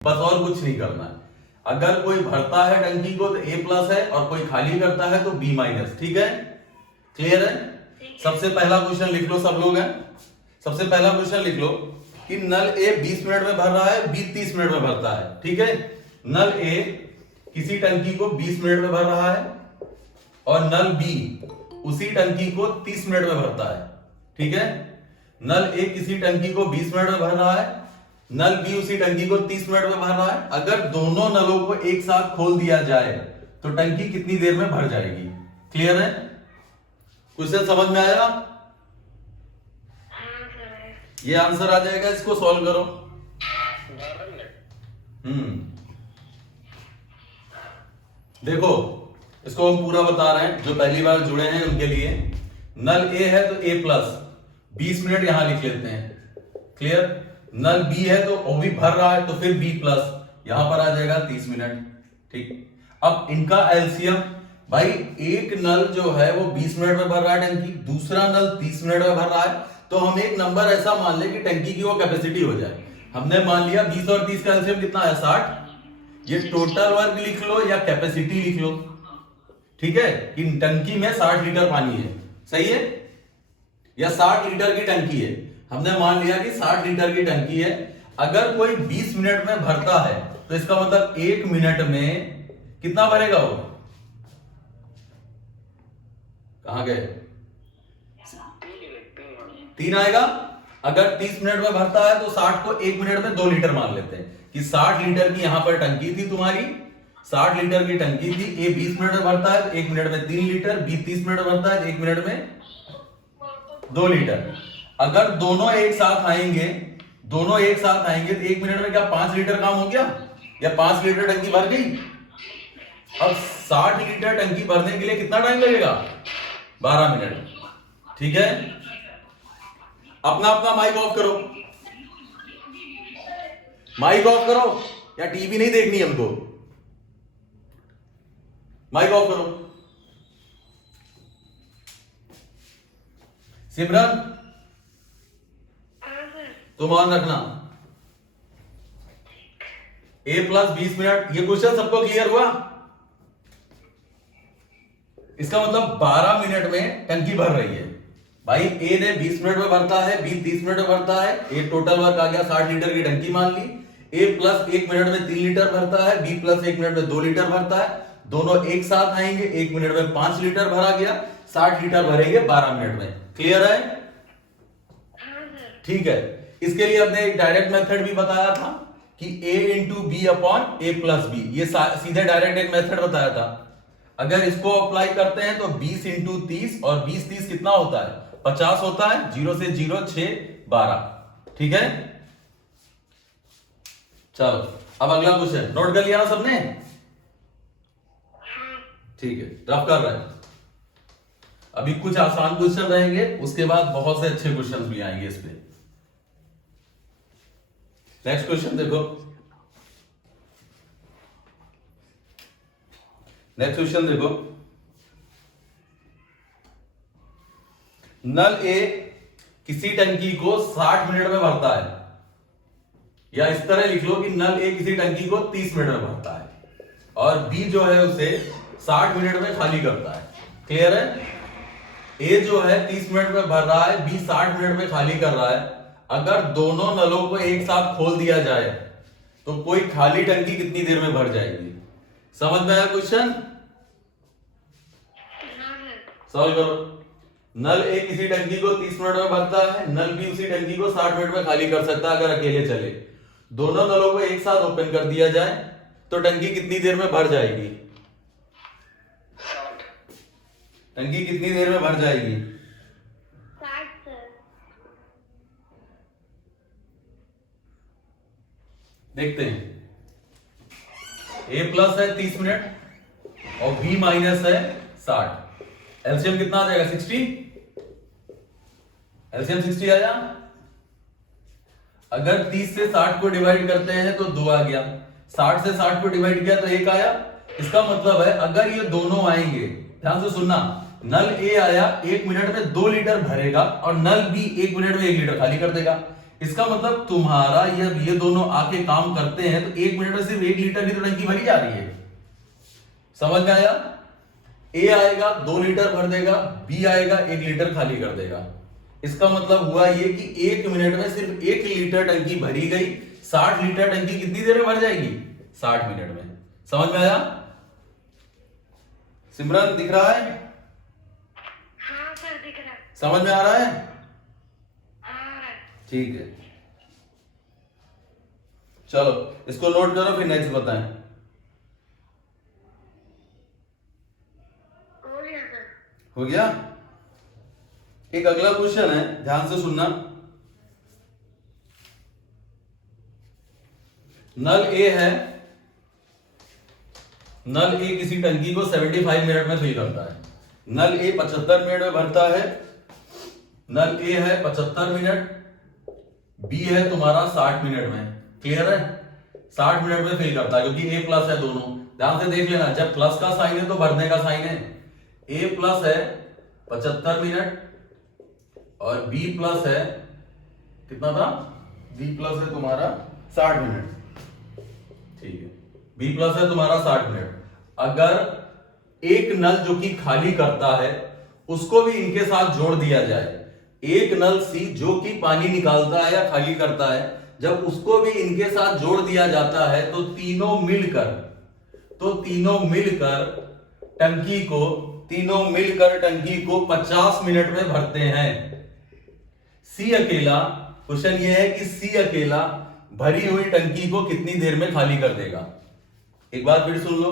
बस और कुछ नहीं करना है। अगर कोई भरता है टंकी को तो ए प्लस है और कोई खाली करता है तो बी माइनस। ठीक है, क्लियर है? सबसे पहला क्वेश्चन लिख लो सब लोग हैं। सबसे पहला क्वेश्चन लिख लो कि नल ए 20 मिनट में भर रहा है, बी 30 मिनट में भरता है। ठीक है, नल ए किसी टंकी को 20 मिनट में भर रहा है और नल बी उसी टंकी को 30 मिनट में भरता है। ठीक है, नल ए किसी टंकी को 20 मिनट में भर रहा है, नल बी उसी टंकी को 30 मिनट में भर रहा है। अगर दोनों नलों को एक साथ खोल दिया जाए तो टंकी कितनी देर में भर जाएगी? क्लियर है? क्वेश्चन समझ में आया? ये आंसर आ जाएगा, इसको सॉल्व करो। देखो इसको हम पूरा बता रहे हैं, जो पहली बार जुड़े हैं उनके लिए। नल ए है तो ए प्लस 20 मिनट यहां लिख लेते हैं। क्लियर? नल बी है तो वो भी भर रहा है तो फिर बी प्लस यहां पर आ जाएगा 30 मिनट। ठीक, अब इनका एलसीएम भाई, एक नल जो है वो 20 मिनट में भर रहा है टंकी, दूसरा नल 30 मिनट में भर रहा है, तो हम एक नंबर ऐसा मान ले कि टंकी की वो कैपेसिटी हो जाए। हमने मान लिया 20 और 30 का एलसीएम कितना है? 60। ये टोटल वर्क लिख लो या कैपेसिटी लिख लो। ठीक है, कि टंकी में 60 लीटर पानी है, सही है, या 60 लीटर की टंकी है। हमने मान लिया कि 60 लीटर की टंकी है। अगर कोई 20 मिनट में भरता है तो इसका मतलब 1 मिनट में कितना भरेगा वो? कहां गए? 3 आएगा। अगर 30 मिनट में भरता है तो 60 को 1 मिनट में 2 लीटर मान लेते हैं कि 60 लीटर की यहां पर टंकी थी तुम्हारी, 60 लीटर की टंकी थी। ए 20 मिनट में भरता है तो 1 मिनट में 3 लीटर, बी 30 मिनट में भरता है तो 1 मिनट में 2 लीटर। अगर दोनों एक साथ आएंगे तो 1 मिनट में क्या 5 लीटर काम हो गया या 5 लीटर टंकी भर गई? अब 60 लीटर टंकी भरने के लिए कितना टाइम लगेगा? 12 मिनट। ठीक है, अपना अपना माइक ऑफ करो, माइक ऑफ करो, या टीवी नहीं देखनी हमको, माइक ऑफ करो। सिमरन तुम ऑन रखना। ए प्लस 20 मिनट, ये क्वेश्चन सबको क्लियर हुआ? इसका मतलब 12 मिनट में टंकी भर रही है भाई। ए ने 20 मिनट में भरता है, बी 30 मिनट में भरता है, ए टोटल वर्क आ गया 60 लीटर की टंकी मान ली। ए प्लस 1 मिनट में 3 लीटर भरता है, बी प्लस 1 मिनट में 2 लीटर भरता है। दोनों एक साथ आएंगे, 1 मिनट में 5 लीटर भरा गया, 60 लीटर भरेंगे 12 मिनट में। क्लियर है? ठीक है, इसके लिए हमने एक डायरेक्ट मेथड भी बताया था कि a into B upon A plus B, ये सीधे डायरेक्ट एक मेथड बताया था। अगर इसको अप्लाई करते हैं तो 20 इंटू 30 और 20 30 कितना होता है? 50 होता है। 0 से 0 6 12। ठीक है, चलो अब अगला क्वेश्चन नोट कर लिया ना सबने? ठीक है, रफ कर रहे हैं। अभी कुछ आसान क्वेश्चन रहेंगे, उसके बाद बहुत से अच्छे क्वेश्चन भी आएंगे इस पे। नेक्स्ट क्वेश्चन देखो, नेक्स्ट क्वेश्चन देखो। नल ए किसी टंकी को 60 मिनट में भरता है, या इस तरह लिख लो कि नल ए किसी टंकी को 30 मिनट में भरता है और बी जो है उसे 60 मिनट में खाली करता है। क्लियर है? ए जो है 30 मिनट में भर रहा है, बी 60 मिनट में खाली कर रहा है। अगर दोनों नलों को एक साथ खोल दिया जाए तो कोई खाली टंकी कितनी देर में भर जाएगी? समझ में आया क्वेश्चन? सॉल्व करो। नल ए किसी टंकी को 30 मिनट में भरता है, नल बी उसी टंकी को 60 मिनट में खाली कर सकता है अगर अकेले चले। दोनों नलों को एक साथ ओपन कर दिया जाए तो टंकी कितनी देर में भर जाएगी? टंकी कितनी देर में भर जाएगी? 60। देखते हैं। ए प्लस है 30 मिनट और बी माइनस है 60। एलसीएम कितना आ जाएगा? 60। एलसीएम 60 आया। अगर 30 से 60 को डिवाइड करते हैं तो 2 आ गया, 60 से 60 को डिवाइड किया तो 1 आया। इसका मतलब है अगर ये दोनों आएंगे, ध्यान से सुनना, नल ए आया 1 मिनट में 2 लीटर भरेगा और नल बी 1 मिनट में 1 लीटर खाली कर देगा। इसका मतलब तुम्हारा ये दोनों आके काम करते हैं तो 1 मिनट में सिर्फ 1 लीटर की तो टंकी भरी जा रही है। समझ में आया? ए आएगा 2 लीटर भर देगा, बी आएगा 1 लीटर खाली कर देगा। इसका मतलब हुआ ये कि 1 मिनट में सिर्फ 1 लीटर टंकी भरी गई। 60 लीटर टंकी कितनी देर में भर जाएगी? 60 मिनट में। समझ में आया? सिमरन दिख रहा है? हाँ सर दिख रहा है। समझ में आ रहा है? आ रहा है। ठीक है, चलो इसको नोट करो फिर नेक्स्ट बताएं। हो गया सर। हो गया? एक अगला क्वेश्चन है, ध्यान से सुनना। नल ए है, नल ए किसी टंकी को 75 मिनट में फिल करता है। नल ए 75 मिनट में भरता है। नल ए है 75 मिनट, बी है तुम्हारा 60 मिनट में। क्लियर है? 60 मिनट में फिल करता है क्योंकि ए प्लस है दोनों। ध्यान से देख लेना, जब प्लस का साइन है तो भरने का साइन है। ए प्लस है 75 मिनट और बी प्लस है कितना था? बी प्लस है तुम्हारा 60 मिनट। ठीक है, बी प्लस है तुम्हारा 60 मिनट। अगर एक नल जो कि खाली करता है उसको भी इनके साथ जोड़ दिया जाए, एक नल सी जो कि पानी निकालता है या खाली करता है, जब उसको भी इनके साथ जोड़ दिया जाता है तो तीनों मिलकर टंकी को 50 मिनट में भरते हैं। सी अकेला, क्वेश्चन ये है कि सी अकेला भरी हुई टंकी को कितनी देर में खाली कर देगा? एक बार फिर सुन लो।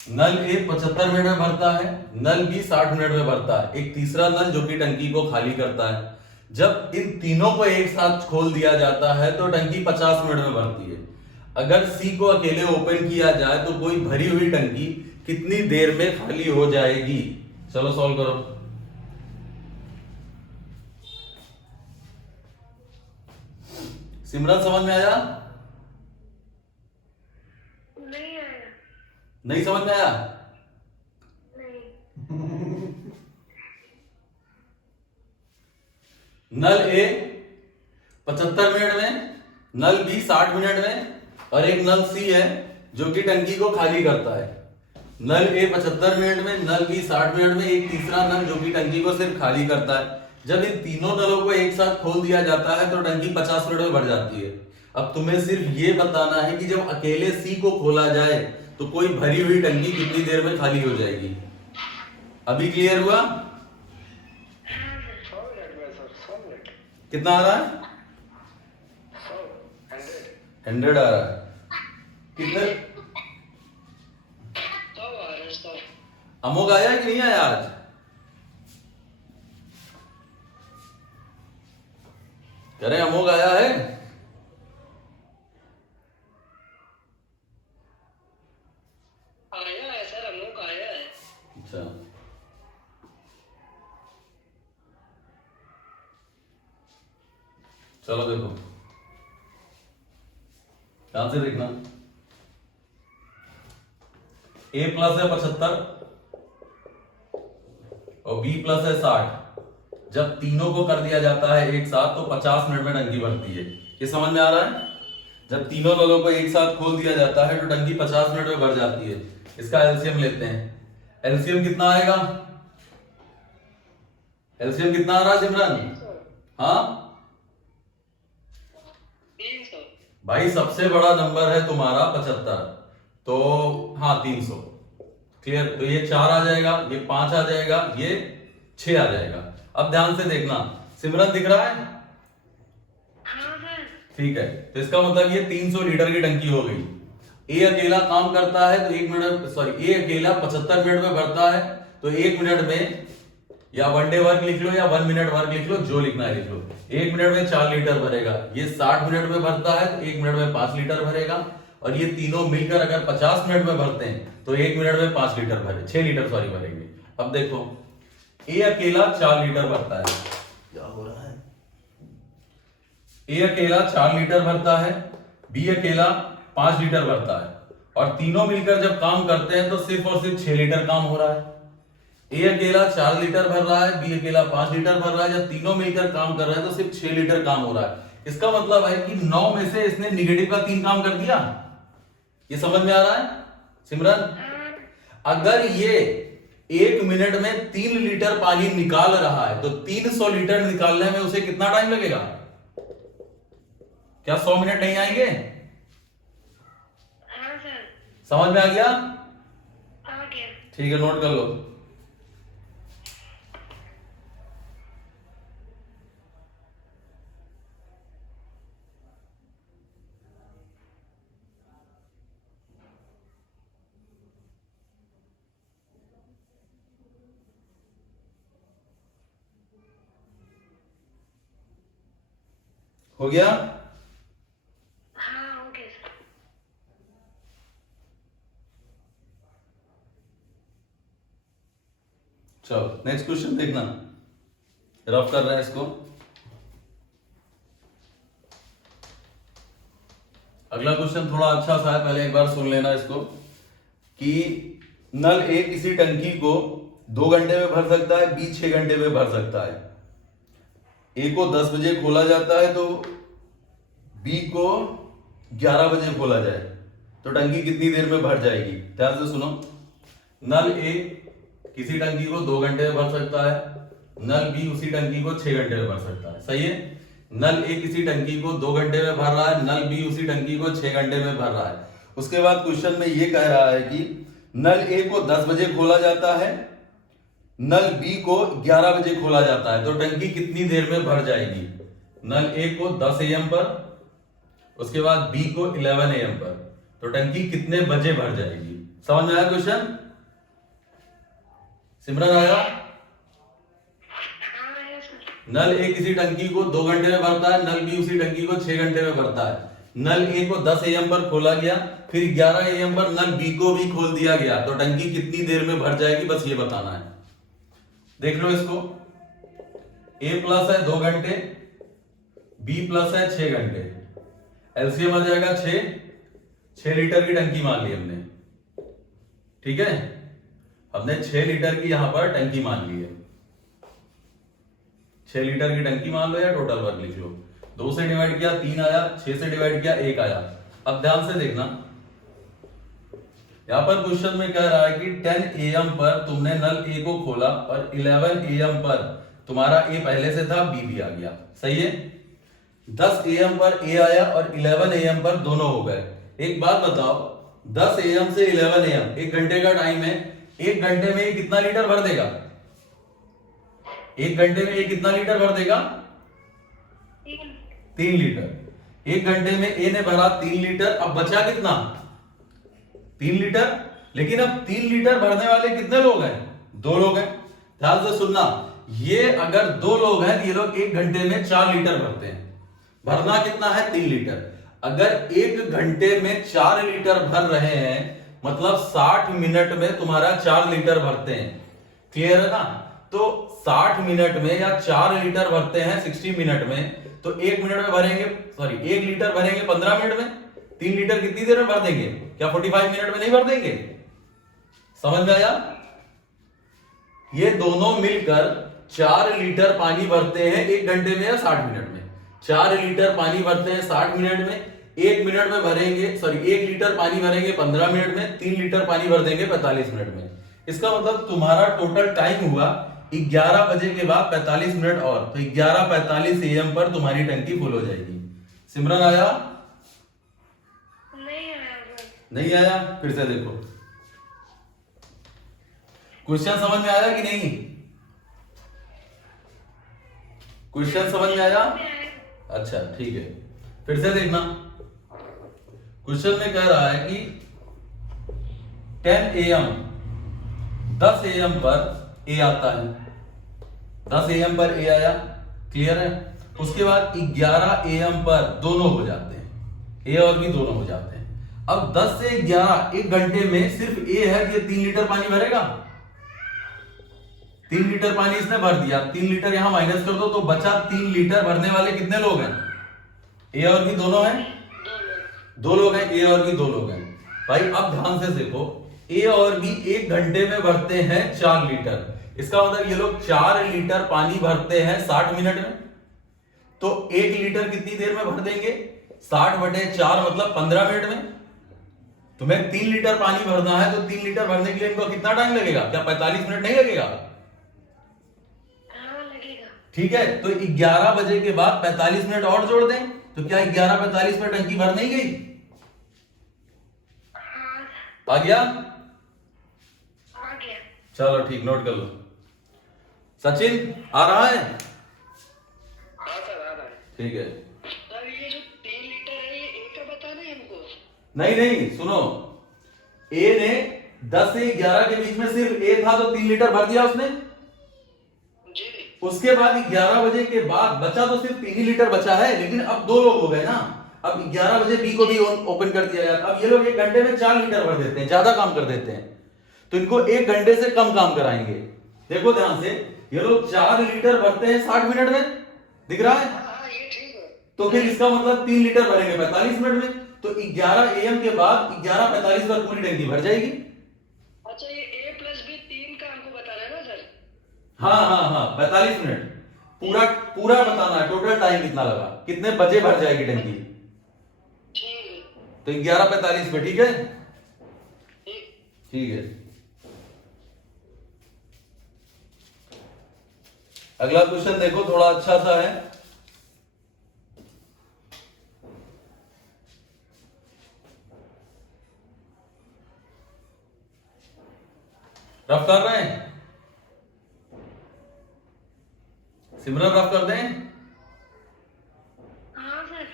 नल ए 75 मिनट में भरता है, नल बी 60 मिनट में भरता है, एक तीसरा नल जो कि टंकी को खाली करता है। जब इन तीनों को एक साथ खोल दिया जाता है तो टंकी 50 मिनट में भरती है। अगर सी को अकेले ओपन किया जाए तो कोई भरी हुई टंकी कितनी देर में खाली हो जाएगी? चलो सॉल्व करो। सिमरन समझ में आया? नहीं आया। नहीं समझ में आया? नहीं। नल ए 75 मिनट में, नल बी 60 मिनट में और एक नल सी है जो कि टंकी को खाली करता है। नल ए 75 मिनट में, नल बी 60 मिनट में, एक तीसरा नल जो कि टंकी को सिर्फ खाली करता है। जब इन तीनों नलों को एक साथ खोल दिया जाता है तो टंकी 50 मिनट में भर जाती है। अब तुम्हें सिर्फ ये बताना है कि जब अकेले सी को खोला जाए तो कोई भरी हुई टंकी कितनी देर में खाली हो जाएगी। अभी क्लियर हुआ? कितना आ रहा है? 100 आ रहा है। कितने अमोघ आया कि नहीं आया आज? कह रहे अमोघ आया है? आया है सर, अमोघ आया है। अच्छा, चलो देखो ध्यान से देखना। ए प्लस है 75 और बी प्लस है 60। जब तीनों को कर दिया जाता है एक साथ तो 50 मिनट में टंकी भरती है। ये समझ में आ रहा है? जब तीनों नलों को एक साथ खोल दिया जाता है तो टंकी 50 मिनट में भर जाती है। इसका एलसीएम लेते हैं। एलसीएम कितना आएगा? एलसीएम कितना आ रहा है सिमरन? हाँ 300। भाई सबसे बड़ा नंबर है तुम्हारा 75, तो हाँ 300। क्लियर? तो ये 4 आ जाएगा, ये 5 आ जाएगा, ये 6 आ जाएगा। अब ध्यान से देखना, सिमरन दिख रहा है? हाँ सर। ठीक है, तो इसका मतलब ये 300 लीटर की टंकी हो गई। ए अकेला काम करता है तो ए अकेला 75 मिनट में भरता है तो 1 मिनट में या 1 डे वर्क लिख लो या 1 मिनट वर्क लिख लो, जो लिखना है लिख लो। 1 मिनट में 4 लीटर भरेगा। ये 60 मिनट में भरता है तो 1 मिनट में 5 लीटर भरेगा। और ये तीनों मिलकर अगर 50 मिनट में भरते हैं तो 1 मिनट में 5 लीटर भरे 6 लीटर सॉरी भरेंगे। अब देखो ए अकेला 4 लीटर भरता है। क्या हो रहा है? ए अकेला 4 लीटर भरता है, बी अकेला 5 लीटर भरता है और तीनों मिलकर जब काम करते हैं तो सिर्फ और सिर्फ 6 लीटर काम हो रहा है। ए अकेला 4 लीटर भर रहा है, बी अकेला 5 लीटर भर रहा है। जब तीनों मिलकर काम कर रहे हैं तो सिर्फ 6 लीटर काम हो रहा है। इसका मतलब है कि 9 में से इसने निगेटिव का 3 काम कर दिया। ये समझ में आ रहा है सिमरन? अगर ये 1 मिनट में 3 लीटर पानी निकाल रहा है तो 300 लीटर निकालने में उसे कितना टाइम लगेगा? क्या 100 मिनट नहीं आएंगे? हाँ सर। समझ में आ गया? आ गया। ठीक है, नोट कर लो। हो गया? हाँ हो गया सर। चलो नेक्स्ट क्वेश्चन देखना, रफ कर रहे हैं इसको। अगला क्वेश्चन थोड़ा अच्छा सा है, पहले एक बार सुन लेना इसको कि नल ए किसी टंकी को 2 घंटे में भर सकता है, बी 6 घंटे में भर सकता है। ए को 10 बजे खोला जाता है तो बी को 11 बजे खोला जाए तो टंकी कितनी देर में भर जाएगी? ध्यान से सुनो। नल ए किसी टंकी को 2 घंटे में भर सकता है, नल बी उसी टंकी को 6 घंटे में भर सकता है। सही है? नल ए किसी टंकी को 2 घंटे में भर रहा है, नल बी उसी टंकी को 6 घंटे में भर रहा है। उसके बाद क्वेश्चन में ये कह रहा है कि नल ए को 10 बजे खोला जाता है, नल बी को 11 बजे खोला जाता है तो टंकी कितनी देर में भर जाएगी? नल ए को 10 AM पर, उसके बाद बी को 11 AM पर, तो टंकी कितने बजे भर जाएगी? समझ में आया क्वेश्चन? सिमरन आया? हाँ आया सर। नल ए किसी टंकी को 2 घंटे में भरता है, नल बी उसी टंकी को 6 घंटे में भरता है। नल ए को 10 AM पर खोला गया, फिर 11 AM पर नल बी को भी खोल दिया गया तो टंकी कितनी देर में भर जाएगी, बस ये बताना है। देख लो इसको, ए प्लस है 2 घंटे, बी प्लस है 6 घंटे, एलसीएम आ जाएगा 6 लीटर की टंकी मान ली हमने। ठीक है, हमने 6 लीटर की यहां पर टंकी मान ली है। 6 लीटर की टंकी मान लो या टोटल वर्क लिख लो। 2 से डिवाइड किया 3 आया, 6 से डिवाइड किया 1 आया। अब ध्यान से देखना, यहां पर क्वेश्चन में कह रहा है कि 10 AM पर तुमने नल ए को खोला और 11 AM पर तुम्हारा ए पहले से था, बी भी आ गया। सही है? 10 AM पर ए आया और 11 AM पर दोनों हो गए। एक बात बताओ, 10 AM से 11 AM 1 घंटे का टाइम है, 1 घंटे में ये कितना लीटर भर देगा? 1 घंटे में ये कितना लीटर भर देगा? 3 लीटर। 1 घंटे में ए ने भरा 3 लीटर, अब बचा कितना? 3 लीटर। लेकिन अब 3 लीटर भरने वाले कितने लोग हैं? 2 लोग हैं। ध्यान से सुनना, ये अगर 2 लोग हैं, ये लोग 1 घंटे में 4 लीटर भरते हैं। भरना कितना है? 3 लीटर। अगर 1 घंटे में 4 लीटर भर रहे हैं मतलब 60 मिनट में तुम्हारा 4 लीटर भरते हैं। क्लियर है ना? तो 60 मिनट में या 4 लीटर भरते हैं 60 मिनट में, तो 1 मिनट में भरेंगे, सॉरी 1 लीटर भरेंगे 15 मिनट में। 3 लीटर कितनी देर में भर देंगे? क्या 45 मिनट में नहीं भर देंगे? समझ में आया? ये दोनों मिलकर 4 लीटर पानी भरते हैं 1 घंटे में या 60 मिनट में। 4 लीटर पानी भरते हैं 60 मिनट में, 1 मिनट में भरेंगे, सॉरी 1 लीटर पानी भरेंगे 15 मिनट में, 3 लीटर पानी भर देंगे 45 मिनट में। इसका मतलब तुम्हारा टोटल टाइम हुआ 11 बजे के बाद 45 मिनट और, तो 11:45 AM पर तुम्हारी टंकी फुल हो जाएगी। सिमरन आया? नहीं आया सर। नहीं आया? फिर से देखो, क्वेश्चन समझ में आया कि नहीं? क्वेश्चन समझ में आया? अच्छा ठीक है, फिर से देखना। क्वेश्चन में कह रहा है कि 10 AM 10 AM पर ए आता है, 10 AM पर ए आया। क्लियर है? उसके बाद 11 AM पर दोनों हो जाते हैं, ए और बी दोनों हो जाते हैं। अब 10 से 11 1 घंटे में सिर्फ ए है कि 3 लीटर पानी भरेगा। 3 लीटर पानी इसने भर दिया, 3 लीटर यहां माइनस कर दो तो बचा 3 लीटर भरने वाले कितने लोग हैं? ए और बी दोनों हैं, 2 लोग हैं। ए और बी 2 लोग हैं। भाई अब ध्यान से देखो, ए और बी 1 घंटे में भरते हैं 4 लीटर। इसका मतलब ये लोग 4 लीटर पानी भरते हैं 60 मिनट में। तो 1 लीटर कितनी देर में भर देंगे? 60/4 मतलब 15 मिनट में। तुम्हें 3 लीटर पानी भरना है तो 3 लीटर भरने के लिए इनको कितना टाइम लगेगा? क्या 45 मिनट नहीं लगेगा? हाँ लगेगा। ठीक है, तो 11 बजे के बाद 45 मिनट और जोड़ दें, तो क्या 11:45 में टंकी भर नहीं गई? हाँ आ गया? आ गया। चलो ठीक, नोट कर लो। सचिन आ रहा है? हाँ सर आ रहा है। ठीक है। सर ये जो 3 लीटर है ये एक का बताना है हमको? नहीं नहीं, सुनो, ए ने 10 से 11 के बीच में सिर्फ ए था तो 3 लीटर भर दिया उसने। जी। उसके बाद 11 बजे के बाद बचा तो सिर्फ 3 ही लीटर बचा है, लेकिन अब 2 लोग हो गए ना। अब 11 बजे बी को भी ओपन कर दिया जाता। अब ये लोग 1 घंटे में 4 लीटर भर देते हैं, ज्यादा काम कर देते हैं, तो इनको 1 घंटे से कम काम कराएंगे। देखो ध्यान से, ये लोग 4 लीटर भरते हैं 60 मिनट में, दिख रहा है? हाँ ये ठीक है। तो फिर इसका मतलब 3 लीटर भरेंगे 45 मिनट में, तो 11 AM के बाद 11:45 पर पूरी टंकी भर जाएगी। अच्छा ये ए प्लस बी 3 का हमको बता रहे हैं ना सर? हाँ हाँ हाँ, 45 मिनट पूरा पूरा बताना है, टोटल टाइम कितना लगा, कितने बजे भर जाएगी टंकी। ठीक है। तो 11:45 पे, ठीक है? ठीक। ठीक है। अगला क्वेश्चन देखो, थोड़ा अच्छा सा है। रफ कर रहे हैं? सिमरन रफ कर दें? हाँ सर।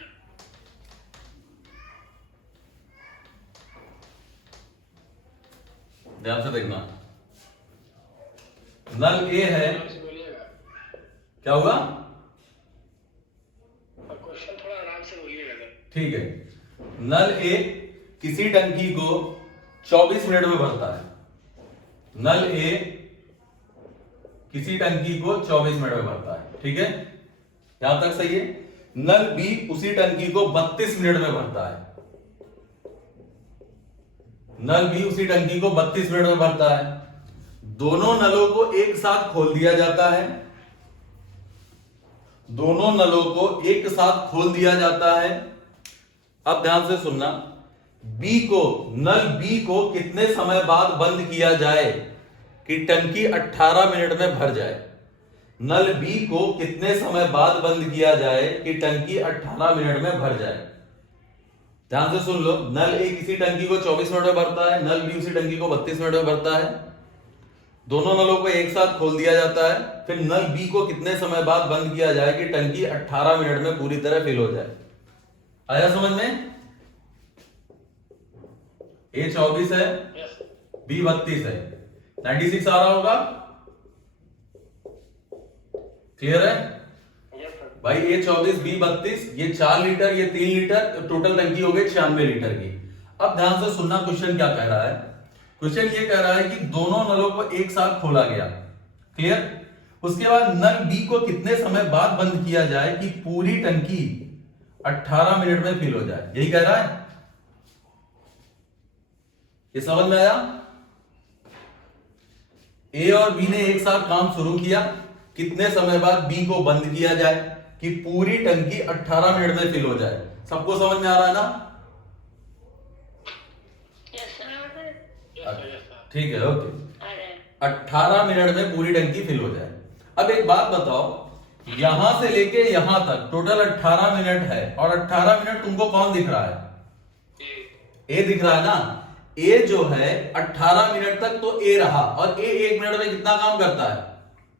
ध्यान से देखना। नल ए है, आराम से बोलिएगा। क्या हुआ? क्वेश्चन थोड़ा आराम से बोलिएगा सर। ठीक है। नल ए किसी टंकी को 24 मिनट में भरता है। नल ए किसी टंकी को 24 मिनट में भरता है, ठीक है? यहां तक सही है। नल बी उसी टंकी को 32 मिनट में भरता है। नल बी उसी टंकी को 32 मिनट में भरता है। दोनों नलों को एक साथ खोल दिया जाता है। दोनों नलों को एक साथ खोल दिया जाता है। अब ध्यान से सुनना, नल बी को कितने समय बाद बंद किया जाए कि टंकी 18 मिनट में भर जाए? नल बी को कितने समय बाद बंद किया जाए कि टंकी 18 मिनट में भर जाए? ध्यान से सुन लो, नल ए किसी टंकी को 24 मिनट में भरता है, नल बी उसी टंकी को 32 मिनट में भरता है। दोनों नलों को एक साथ खोल दिया जाता है। फिर नल बी को कितने समय बाद बंद किया जाए कि टंकी 18 मिनट में पूरी तरह फिल हो जाए? आया समझ में? ए 24 है, यस। बी 32 है, 96 आ रहा होगा। क्लियर है यस सर। भाई? ए 24 बी 32, ये 4 लीटर ये 3 लीटर, तो टोटल टंकी हो गई 96 लीटर की। अब ध्यान से सुनना, क्वेश्चन क्या कह रहा है? क्वेश्चन ये कह रहा है कि दोनों नलों को एक साथ खोला गया, क्लियर? उसके बाद नल बी को कितने समय बाद बंद किया जाए कि पूरी टंकी 18 मिनट में फिल हो जाए? यही कह रहा है। ये समझ में आया? ए और बी ने एक साथ काम शुरू किया, कितने समय बाद बी को बंद किया जाए कि पूरी टंकी 18 मिनट में फिल हो जाए? सबको समझ में आ रहा है ना? Yes sir. Yes sir. ठीक है, ओके। आ रहा है। 18 मिनट में पूरी टंकी फिल हो जाए। अब एक बात बताओ, यहां से लेके यहां तक टोटल 18 मिनट है, और 18 मिनट तुमको कौन दिख रहा है? ए दिख रहा है ना? ए जो है 18 मिनट तक तो ए रहा, और ए 1 मिनट में कितना काम करता है?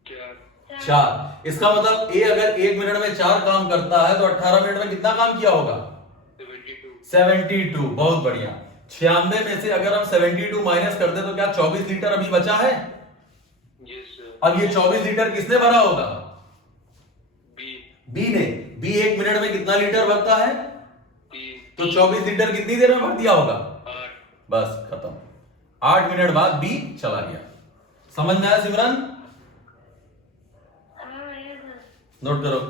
क्या? 4। इसका मतलब ए अगर 1 मिनट में 4 काम करता है तो 18 मिनट में कितना काम किया होगा? 72। बहुत बढ़िया। 96 में से अगर हम 72 माइनस कर दे तो क्या 24 लीटर अभी बचा है? Yes sir. अब ये 24 लीटर किसने भरा होगा? बी। बी ने। बी 1 मिनट में कितना लीटर भरता है? बी। तो 24 लीटर कितनी देर में भर दिया होगा? 8। बस खत्म। 8 मिनट बाद बी चला गया। समझ में आया सिमरन? हाँ आया सर। नोट करो।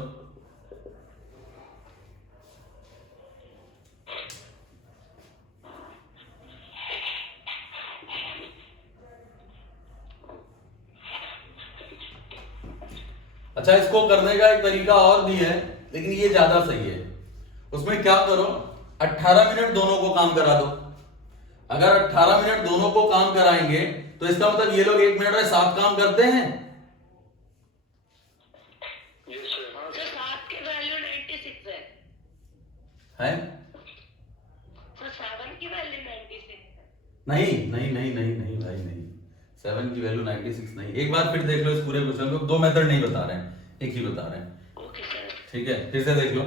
अच्छा, इसको करने का एक तरीका और भी है। लेकिन ये ज्यादा सही है। उसमें क्या करो, 18 मिनट दोनों को काम करा दो। अगर 18 मिनट दोनों को काम कराएंगे तो इसका मतलब ये लोग 1 मिनट में 7 काम करते हैं। Yes sir. सर 7 की वैल्यू 96 है। हैं? सर 7 की वैल्यू 96 है। नहीं नहीं नहीं नहीं नहीं भाई नहीं, 7 की वैल्यू 96 नहीं। एक बार फिर देख लो इस पूरे क्वेश्चन को, 2 मेथड नहीं बता रहे हैं, एक ही बता रहे हैं। Okay sir. ठीक है, फिर से देख लो,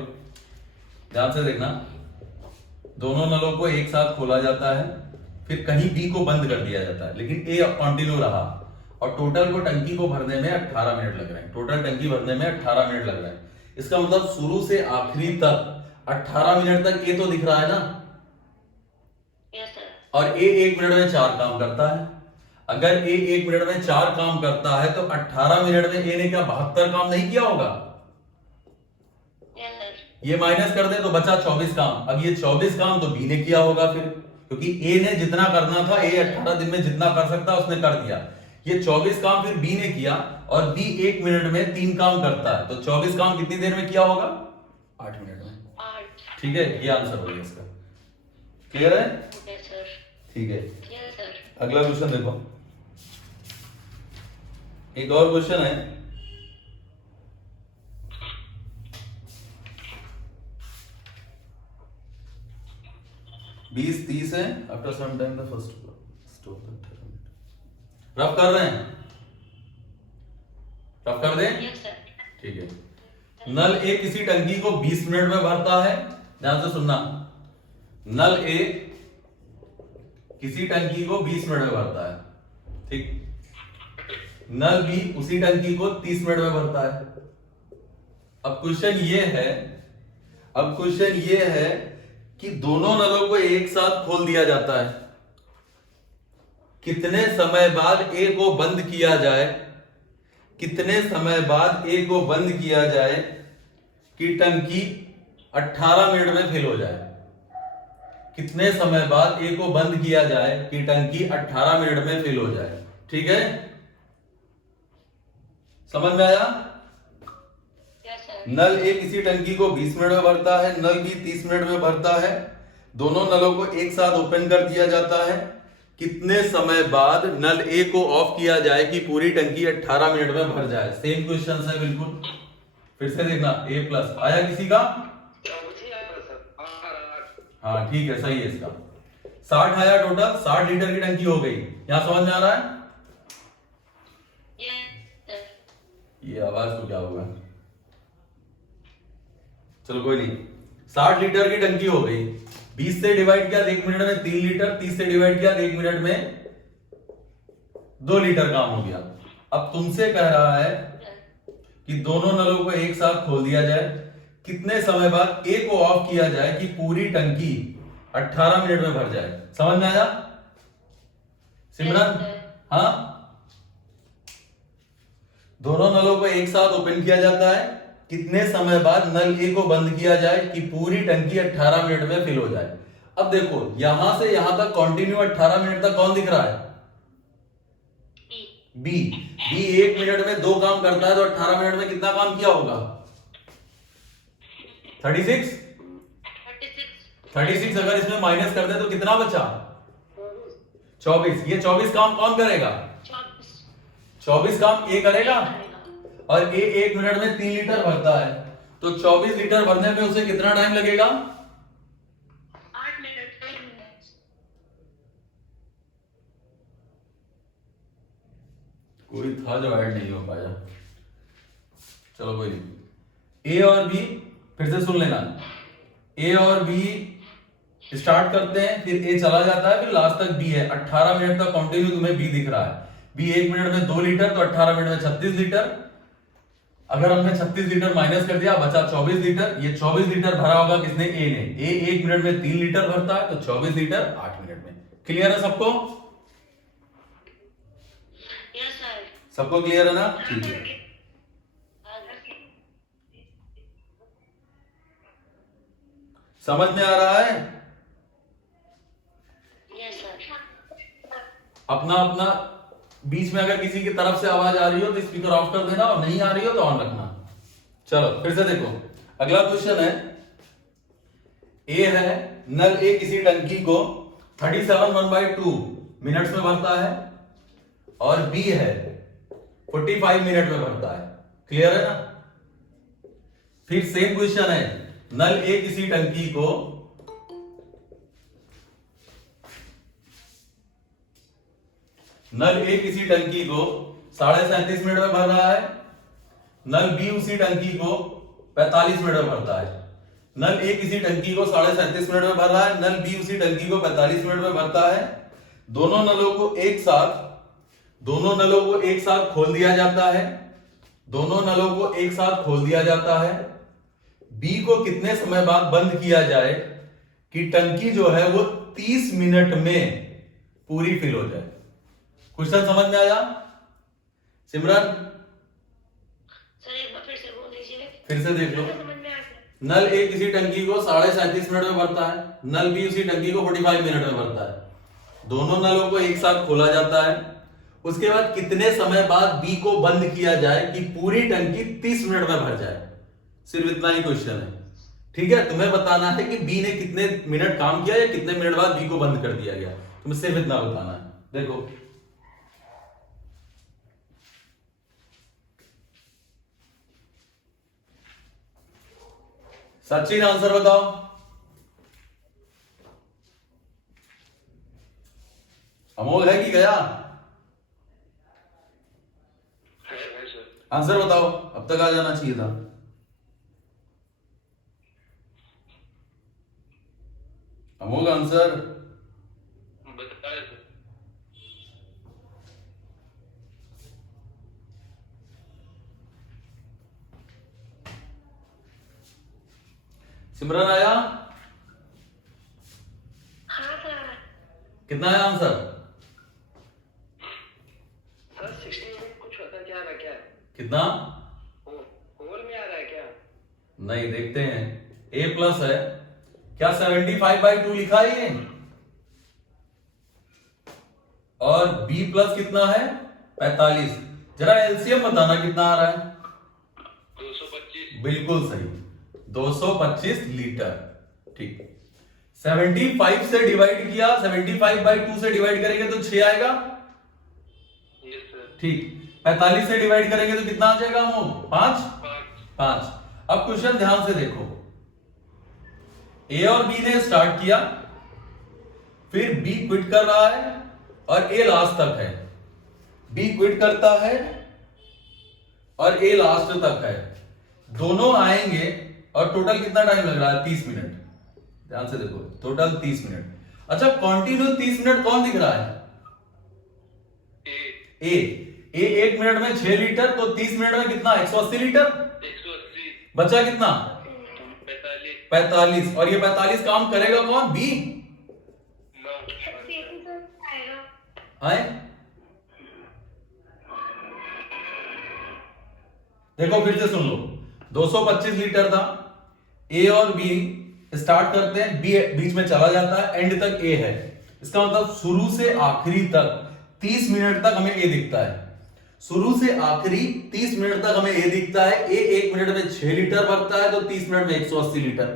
ध्यान से देखना। दोनों नलों को एक साथ खोला जाता है, फिर कहीं बी को बंद कर दिया जाता है, लेकिन ए कंटिन्यू रहा, और टोटल को टंकी को भरने में 18 मिनट लग रहे हैं। टोटल टंकी भरने में 18 मिनट लग रहे हैं। इसका मतलब शुरू से आखिरी तक 18 मिनट तक ए तो दिख रहा है ना, यस सर। और ए 1 मिनट में 4 काम करता है। अगर ए 1 मिनट में 4 काम करता है तो 18 मिनट में ए ने क्या 72 काम नहीं किया होगा? Yes sir. ये माइनस कर दे तो बचा 24 काम। अब ये 24 काम तो बी ने किया होगा फिर, क्योंकि ए ने जितना करना था, ए 18 दिन में जितना कर सकता उसने कर दिया। ये 24 काम फिर बी ने किया, और बी 1 मिनट में 3 काम करता है, तो 24 काम कितनी देर में किया होगा? 8 मिनट में। 8। ठीक है, ये आंसर हो गया इसका। क्लियर है? Okay sir. ठीक है, यस सर। अगला क्वेश्चन देखो। एक और क्वेश्चन है, बीस 30 है। After some time the first stop rough कर रहे हैं, रफ कर दें? Yes sir. ठीक है। नल ए किसी टंकी को 20 मिनट में भरता है। ध्यान से सुनना, नल ए किसी टंकी को 20 मिनट में भरता है, ठीक। नल बी उसी टंकी को 30 मिनट में भरता है। अब क्वेश्चन ये है कि दोनों नलों को एक साथ खोल दिया जाता है, कितने समय बाद ए को बंद किया जाए, कितने समय बाद ए को बंद किया जाए कि टंकी 18 मिनट में फिल हो जाए। कितने समय बाद ए को बंद किया जाए कि टंकी 18 मिनट में फिल हो जाए। ठीक है, समझ में आया? Yes sir. नल ए किसी टंकी को 20 मिनट में भरता है, नल बी 30 मिनट में भरता है। दोनों नलों को एक साथ ओपन कर दिया जाता है। कितने समय बाद नल ए को ऑफ किया जाए कि पूरी टंकी 18 मिनट में भर जाए। सेम क्वेश्चन है बिल्कुल, फिर से देखना। ए प्लस आया किसी का? हाँ ठीक है, सही है इसका। 60 आया टोटल, 60 लीटर की टंकी हो गई। यहां समझ में आ रहा है? Yes sir. ये आवाज को क्या होगा, चलो कोई नहीं। 60 लीटर की टंकी हो गई, 20 से डिवाइड किया 1 मिनट में 3 लीटर, 30 से डिवाइड किया 1 मिनट में 2 लीटर काम हो गया। अब तुमसे कह रहा है कि दोनों नलों को एक साथ खोल दिया जाए, कितने समय बाद ए को ऑफ किया जाए कि पूरी टंकी 18 मिनट में भर जाए। समझ में आया सिमरन? हाँ, दोनों नलों को एक साथ ओपन किया जाता है, कितने समय बाद नल ए को बंद किया जाए कि पूरी टंकी 18 मिनट में फिल हो जाए। अब देखो यहां से यहां तक कंटिन्यू 18 मिनट तक कौन दिख रहा है? बी। बी 1 मिनट में 2 काम करता है, तो 18 मिनट में कितना काम किया होगा? 36। 36 अगर इसमें माइनस कर दे तो कितना बचा? 24। ये 24 काम कौन करेगा? 24 काम ए करेगा, और ए 1 मिनट में 3 लीटर भरता है, तो 24 लीटर भरने में उसे कितना टाइम लगेगा? 8 मिनट। कोई था जो ऐड नहीं हो पाया, चलो कोई नहीं। ए और बी फिर से सुन लेना। ए और बी स्टार्ट करते हैं, फिर ए चला जाता है, फिर लास्ट तक बी है। 18 मिनट तक कंटिन्यू तुम्हें बी दिख रहा है। बी 1 मिनट में 2 लीटर, तो 18 मिनट में 36 लीटर। अगर हमने 36 लीटर माइनस कर दिया, बचा 24 लीटर। ये 24 लीटर भरा होगा किसने? ए ने। ए 1 मिनट में 3 लीटर भरता है, तो 24 लीटर 8 मिनट में। क्लियर है सबको? Yes sir. सबको क्लियर है ना? ठीक है, समझ में आ रहा है? Yes sir. अपना अपना बीच में अगर किसी की तरफ से आवाज आ रही हो तो स्पीकर ऑफ कर देना, और नहीं आ रही हो तो ऑन रखना। चलो फिर से देखो, अगला क्वेश्चन है, ए है, नल ए किसी टंकी को 37 मिनट्स में भरता है और बी है 45 मिनट में भरता है। क्लियर है ना? फिर सेम क्वेश्चन है, नल ए किसी टंकी को नल ए किसी टंकी को 37.5 मिनट में भर रहा है, नल बी उसी टंकी को 45 मिनट में भरता है। नल ए किसी टंकी को 37.5 मिनट में भर रहा है, नल बी उसी टंकी को 45 मिनट में भरता है। दोनों नलों को एक साथ खोल दिया जाता है। दोनों नलों को एक साथ खोल दिया जाता है। बी को कितने समय बाद बंद किया जाए कि टंकी जो है वो 30 मिनट में पूरी फिल हो जाए? क्वेश्चन समझ में आया सिमरन? सर एक बार फिर से बोल दीजिए। फिर से देख लो। समझ में आ गया। नल ए किसी टंकी को 37.5 मिनट में भरता है, नल बी उसी टंकी को 45 मिनट में भरता है। दोनों नलों को एक साथ खोला जाता है। उसके बाद कितने समय बाद बी को बंद किया जाए कि पूरी टंकी 30 मिनट में भर जाए? सिर्फ इतना ही क्वेश्चन है। ठीक है, तुम्हें बताना है कि बी ने कितने मिनट काम किया या कितने मिनट बाद बी को बंद कर दिया गया। तुम्हें सिर्फ इतना बताना है। देखो सचिन आंसर बताओ। अमोल है कि गया? है सर। आंसर बताओ, अब तक आ जाना चाहिए था। अमोल आंसर बताया सर। सिमरन आया? हाँ सर। कितना है आंसर? सर 60 मिनट कुछ होता क्या रहा क्या? कितना? ओवर में आ रहा है क्या? नहीं, देखते हैं। ए प्लस है क्या? 75/2 लिखा है ये। और बी प्लस कितना है? 45। जरा एलसीएम बताना कितना आ रहा है? 225। बिल्कुल सही, 225 लीटर। ठीक, 75 से डिवाइड किया, 75/2 से डिवाइड करेंगे तो 6 आएगा। Yes sir. ठीक, 45 से डिवाइड करेंगे तो कितना आ जाएगा? 5। अब क्वेश्चन ध्यान से देखो। ए और बी ने स्टार्ट किया, फिर बी क्विट कर रहा है और ए लास्ट तक है। बी क्विट करता है और ए लास्ट तक है। दोनों आएंगे और टोटल कितना टाइम लग रहा है? 30 मिनट। ध्यान से देखो, टोटल 30 मिनट। अच्छा, कॉन्टिन्यू 30 मिनट कौन दिख रहा है? ए 1 मिनट में 6 लीटर, तो 30 मिनट में कितना? 180 लीटर। 180। बचा कितना? 45। और ये 45 काम करेगा कौन? बी। आए देखो, फिर से सुन लो। 225 लीटर था। ए और बी स्टार्ट करते हैं, बी बीच में चला जाता है, एंड तक ए है। इसका मतलब शुरू से आखिरी तक 30 मिनट तक हमें ए दिखता है। शुरू से आखिरी 30 मिनट तक हमें ए दिखता है। ए 1 मिनट में 6 लीटर भरता है, तो 30 मिनट में 180 लीटर।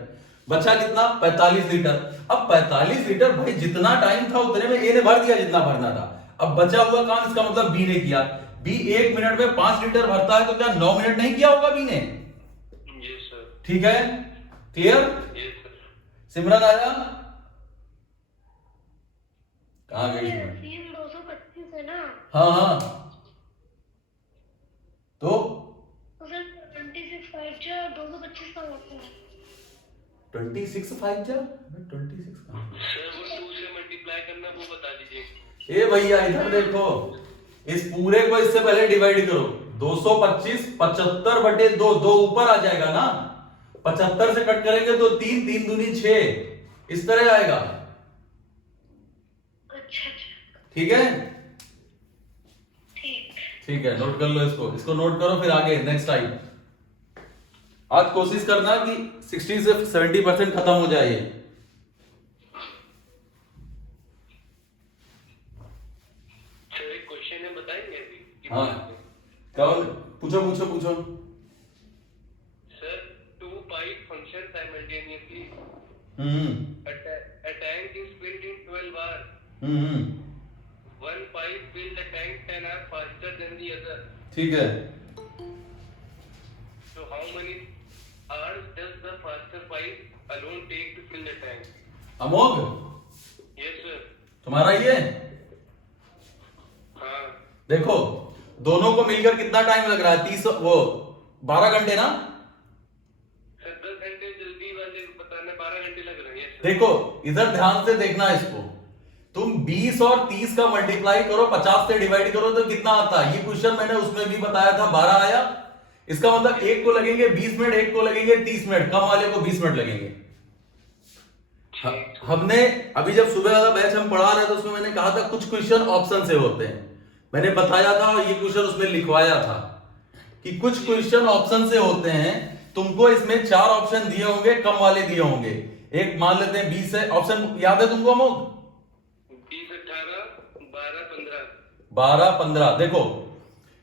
बचा कितना? 45 लीटर। अब 45 लीटर भाई जितना टाइम था उतने में ए ने भर दिया जितना भरना था। अब बचा हुआ काम इसका मतलब बी ने किया। बी 1 मिनट में 5 लीटर भरता है, तो क्या 9 मिनट नहीं किया होगा बी ने? Yes sir. ठीक है, क्लियर? Yes sir. सिमरन आया? कहां गई सिमरन? 225 है ना? हाँ तो सर 26 जो 225 का होता है। 26 5 जा 26 कहां? सर वो 2 से मल्टीप्लाई करना वो बता दीजिए। ए भैया इधर देखो, इस पूरे को इससे पहले डिवाइड करो। 225 75/2, 2 ऊपर आ जाएगा ना। 75 से कट करेंगे तो 3, 3 दूनी 6, इस तरह आएगा। अच्छा। ठीक है? ठीक। ठीक है, नोट कर लो इसको नोट करो, फिर आगे नेक्स्ट टाइम। आज कोशिश करना कि 60 से 70% खत्म हो जाए। सर एक क्वेश्चन है, बताएंगे अभी? हाँ, कौन? पूछो। Sir 2 pi A tank is filled in 12 hours. One pipe fills the tank 10 hours faster than the other. ठीक है, So how many hours does the faster pipe alone take to fill the tank? Amogh Yes sir. तुम्हारा ये हाँ देखो, दोनों को मिलकर कितना टाइम लग रहा है? 30 वो 12 घंटे ना? सर 10 घंटे जल्दी वाले को बताना 12 घंटे लग रहे हैं। Yes, sir. देखो इधर ध्यान से देखना इसको, तुम 20 और 30 का मल्टीप्लाई करो, 50 से डिवाइड करो तो कितना आता है? ये क्वेश्चन मैंने उसमें भी बताया था, 12 आया। इसका मतलब एक को लगेंगे 20 मिनट, एक को लगेंगे 30 मिनट, कम वाले को 20 मिनट लगेंगे। हमने अभी जब सुबह वाला बैच हम पढ़ा रहे थे उसमें मैंने कहा था कुछ क्वेश्चन ऑप्शन से होते हैं, मैंने बताया था और ये क्वेश्चन उसमें लिखवाया था कि कुछ क्वेश्चन ऑप्शन से होते हैं। तुमको इसमें 4 ऑप्शन दिए होंगे, कम वाले दिए होंगे। एक मान लेते हैं 20 है, ऑप्शन याद है तुमको अमोघ? 20, 18, 12, 15। 12, 15। देखो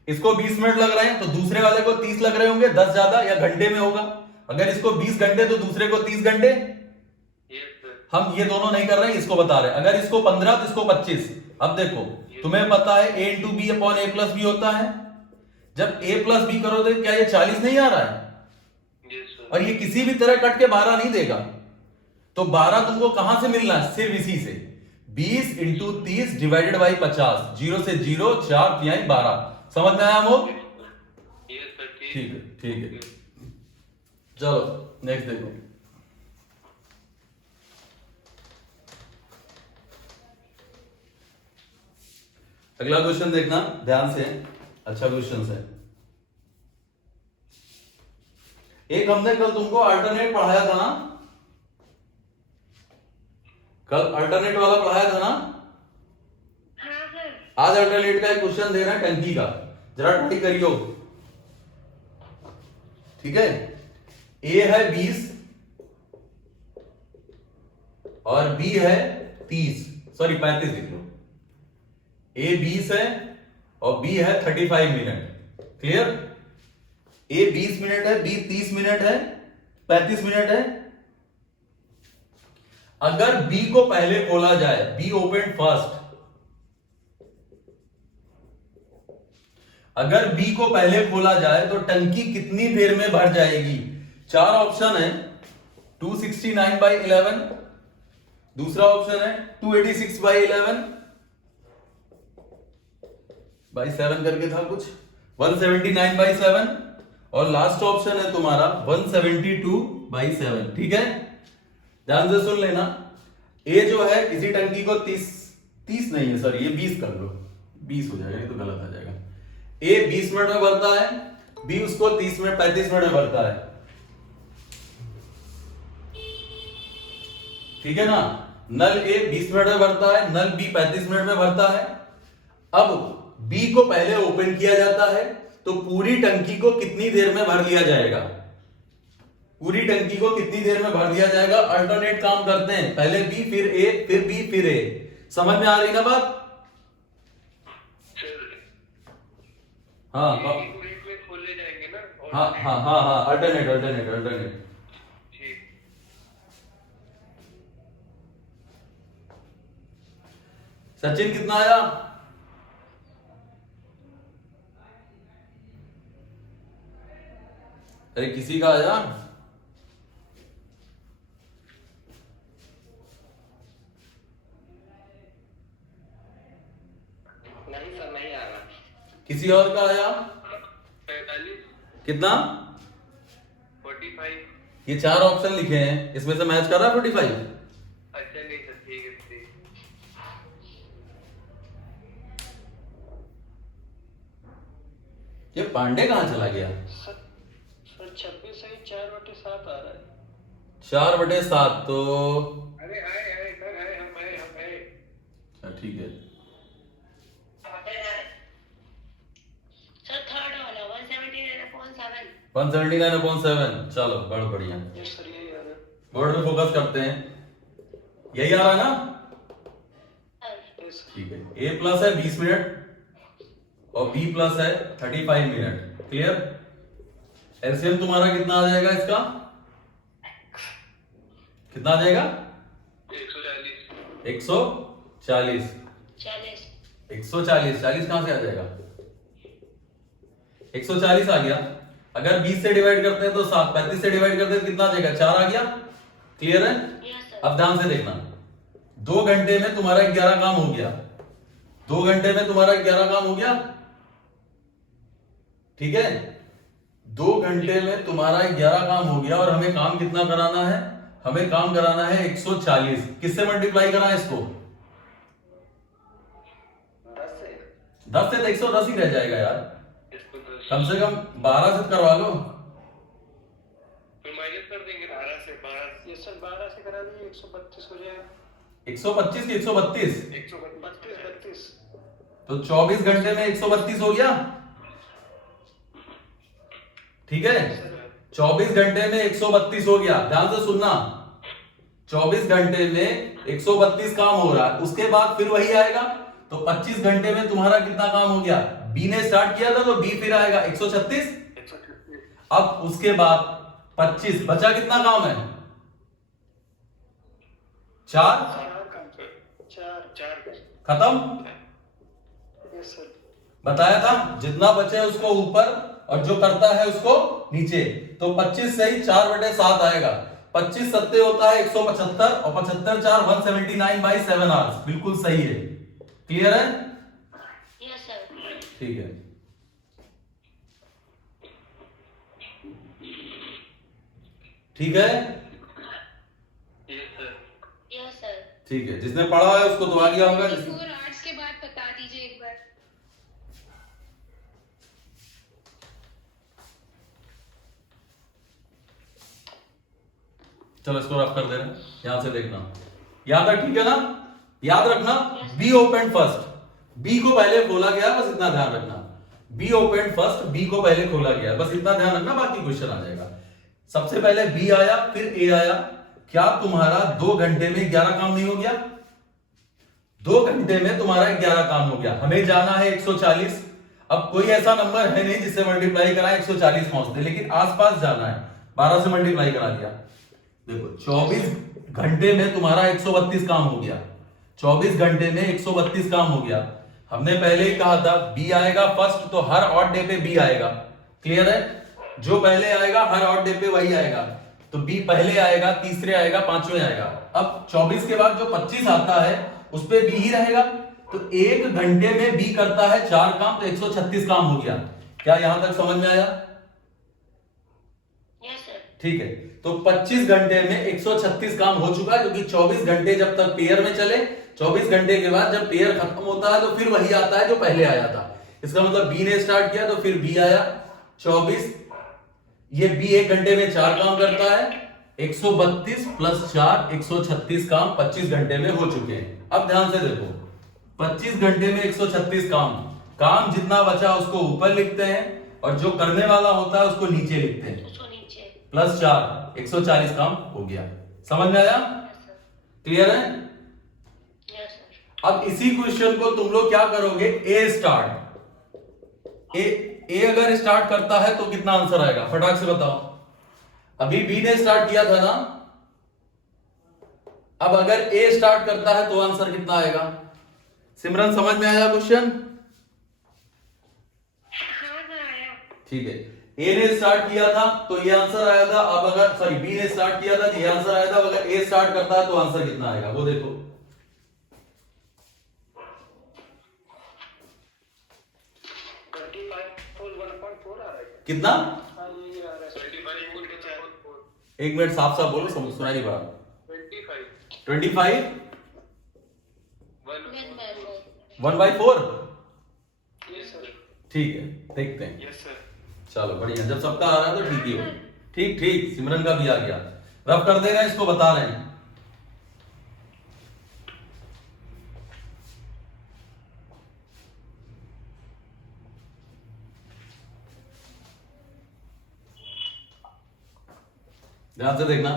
इसको 20 मिनट लग रहे हैं तो दूसरे वाले को 30 लग रहे होंगे, 10 ज्यादा या घंटे में होगा। अगर इसको 20 घंटे तो दूसरे को 30 घंटे। Yes sir. हम ये दोनों नहीं कर रहे हैं, इसको बता रहे हैं। अगर इसको 15 तो इसको 25। अब देखो तुम्हें पता है a into B upon a plus B होता है। जब a प्लस बी करो तो क्या ये 40 नहीं आ रहा है? Yes sir. और ये किसी भी तरह कट के 12 नहीं देगा, तो 12 तुमको कहां से मिलना है? सिर्फ इसी से 20 इंटू 30 डिवाइडेड बाई 50, 0 से 0, 4 तिहाई 12। समझ में आया अमोघ? Yes sir. ठीक है, ठीक है। चलो नेक्स्ट देखो। अगला क्वेश्चन देखना ध्यान से, अच्छा क्वेश्चन है। एक हमने कल तुमको अल्टरनेट पढ़ाया था ना? कल अल्टरनेट वाला पढ़ाया था ना? हाँ सर। आज अल्टरनेट का एक क्वेश्चन दे रहा है टंकी का, जरा ट्राई करियो। ठीक है, ए है 20 और बी है 30, सॉरी 35 लिख लो। ए 20 है और बी है 35 मिनट। क्लियर? ए 20 मिनट है, बी 30 मिनट है, 35 मिनट है। अगर बी को पहले खोला जाए, बी ओपन फर्स्ट, अगर बी को पहले खोला जाए तो टंकी कितनी देर में भर जाएगी? 4 ऑप्शन है, 269/11, दूसरा ऑप्शन है 286/11 बाई 7 करके था कुछ, 179/7, और लास्ट ऑप्शन है तुम्हारा 172/7। ठीक है, ध्यान से सुन लेना। ए जो है किसी टंकी को 30 नहीं है, सॉरी ये 20 कर लो, 20 हो जाएगा, ये तो गलत आ जाएगा। ए 20 मिनट में भरता है, बी उसको 35 मिनट में भरता है। ठीक है ना? नल ए 20 मिनट में भरता है, नल बी 35 मिनट में भरता है। अब बी को पहले ओपन किया जाता है तो पूरी टंकी को कितनी देर में भर लिया जाएगा? पूरी टंकी को कितनी देर में भर दिया जाएगा? अल्टरनेट काम करते हैं, पहले बी फिर ए फिर बी फिर ए। समझ में आ रही ना बात? हाँ खोले जाएंगे ना? हाँ हाँ हाँ हाँ, अल्टरनेट। ठीक। सचिन कितना आया? अरे किसी का आया? नहीं सर, नहीं आ रहा। किसी और का आया? 45, कितना? 45। ये 4 ऑप्शन लिखे हैं, इसमें से मैच कर रहा है 45? अच्छा नहीं सर, ठीक है ठीक। ये पांडे कहां चला गया? सर 26 से 4/7 आ रहा है। 4/7 तो अरे आए सर, आए हम आए। अच्छा ठीक है। सर थर्ड वाला 179/7। 179/7, चलो बहुत बढ़िया। यस सर, यही आ रहा है। बोर्ड पे फोकस करते हैं, यही आ रहा है ना? Yes sir. ठीक है, ए प्लस है 20 मिनट और बी प्लस है 35 मिनट। क्लियर? एलसीएम तुम्हारा कितना आ जाएगा इसका? कितना आ जाएगा? 140 140 40 140 40 कहां से आ जाएगा? 140 आ गया। अगर 20 से डिवाइड करते हैं तो 7, 35 से डिवाइड करते हैं तो कितना आ जाएगा? 4 आ गया। क्लियर है? Yes sir. अब ध्यान से देखना, 2 घंटे में तुम्हारा 11 काम हो गया। 2 घंटे में तुम्हारा 11 काम हो गया, ठीक है। 2 घंटे में तुम्हारा 11 काम हो गया और हमें काम कितना कराना है? हमें काम कराना है 140। किससे मल्टीप्लाई कराएं इसको? 10 से तो 110 ही रह जाएगा यार। कम से कम 12 से करवा लो। फिर माइनस कर देंगे 12 से 12 ये सर 12 से करा दिए 132 हो जाएगा। 125 की 132 32 तो 24 घंटे में 132 हो गया, ठीक है। 24 घंटे में 132 हो गया। ध्यान से सुनना, 24 घंटे में 132 काम हो रहा है। उसके बाद फिर वही आएगा, तो 25 घंटे में तुम्हारा कितना काम हो गया? बी ने स्टार्ट किया था तो बी फिर आएगा 136। अब उसके बाद 25 बचा, कितना काम है? 4 4 खत्म। Yes sir. बताया था जितना बचे उसको ऊपर और जो करता है उसको नीचे। तो 25 से ही 4/7 आएगा। 25 सत्ते होता है 175 और 75 4 179/7 आवर्स। बिल्कुल सही है। क्लियर है? Yes sir. ठीक है। ठीक है, यस सर। Yes sir. ठीक है। जिसने पढ़ा है उसको तो आ गया होगा। 4 आवर्स के बाद बता दीजिए एक बार। चलो इसको रफ कर दे रहे हैं। यहां से देखना, यहां तक ठीक है ना? याद रखना, बी ओपन फर्स्ट, बी को पहले खोला गया, बस इतना ध्यान रखना। बी ओपन फर्स्ट, बी को पहले खोला गया, बस इतना ध्यान रखना, बाकी क्वेश्चन आ जाएगा। सबसे पहले बी आया, फिर ए आया। क्या तुम्हारा 2 घंटे में 11 काम नहीं हो गया? 2 घंटे में तुम्हारा 11 काम हो गया। हमें जाना है 140। अब कोई ऐसा नंबर है नहीं जिससे मल्टीप्लाई कराए 140 पहुंचते, लेकिन आसपास जाना है। 12 से मल्टीप्लाई करा दिया। देखो 24 घंटे में तुम्हारा 132 काम हो गया। 24 घंटे में 132 काम हो गया। हमने पहले ही कहा था बी आएगा फर्स्ट, तो हर ऑड डे पे बी आएगा। क्लियर है? जो पहले आएगा हर ऑड डे पे वही आएगा। तो बी पहले आएगा, तीसरे आएगा, पांचवें आएगा। अब 24 के बाद जो 25 आता है उस पे बी ही रहेगा। तो 1 घंटे में बी करता है 4 काम, तो 136 काम हो गया। क्या यहां तक समझ में आया? Yes sir. ठीक है। तो 25 घंटे में 136 काम हो चुका है, क्योंकि 24 घंटे जब तक पेयर में चले, 24 घंटे के बाद जब पेयर खत्म होता है तो फिर वही आता है जो पहले आया था। इसका मतलब बी ने स्टार्ट किया तो फिर बी आया 24। ये बी 1 घंटे में 4 काम करता है। 132 प्लस 4 136 काम 25 घंटे में हो चुके हैं। अब ध्यान से देखो, 25 घंटे में 136 काम जितना बचा उसको ऊपर लिखते हैं और जो करने वाला होता है उसको नीचे लिखते हैं। उसको नीचे। प्लस 4 140 काम हो गया। समझ में आया? Yes sir. क्लियर है? Yes sir. अब इसी क्वेश्चन को तुम लोग क्या करोगे? ए स्टार्ट, ए अगर स्टार्ट करता है तो कितना आंसर आएगा? फटाक से बताओ। अभी बी ने स्टार्ट किया था ना, अब अगर ए स्टार्ट करता है तो आंसर कितना आएगा? सिमरन समझ में आया क्वेश्चन? हाँ आया। ठीक है। ए ने स्टार्ट किया था तो ये आंसर आया था। अब अगर सॉरी बी ने स्टार्ट किया था तो ये आंसर आया था। अगर ए स्टार्ट करता है तो आंसर कितना आएगा वो देखो। 25/1.4 आ रहा है। कितना? हाँ ये आ रहा है। 25 एक मिनट साफ साफ बोलो, समझ सुनाई नहीं पड़ा। 25 25 1/4 1/4। Yes sir. ठीक है, देखते हैं। Yes sir. चलो बढ़िया, जब सबका आ रहा है तो ठीक ही हो। ठीक ठीक, सिमरन का भी आ गया। रब कर दे रहे हैं, इसको बता रहे हैं। ध्यान से देखना,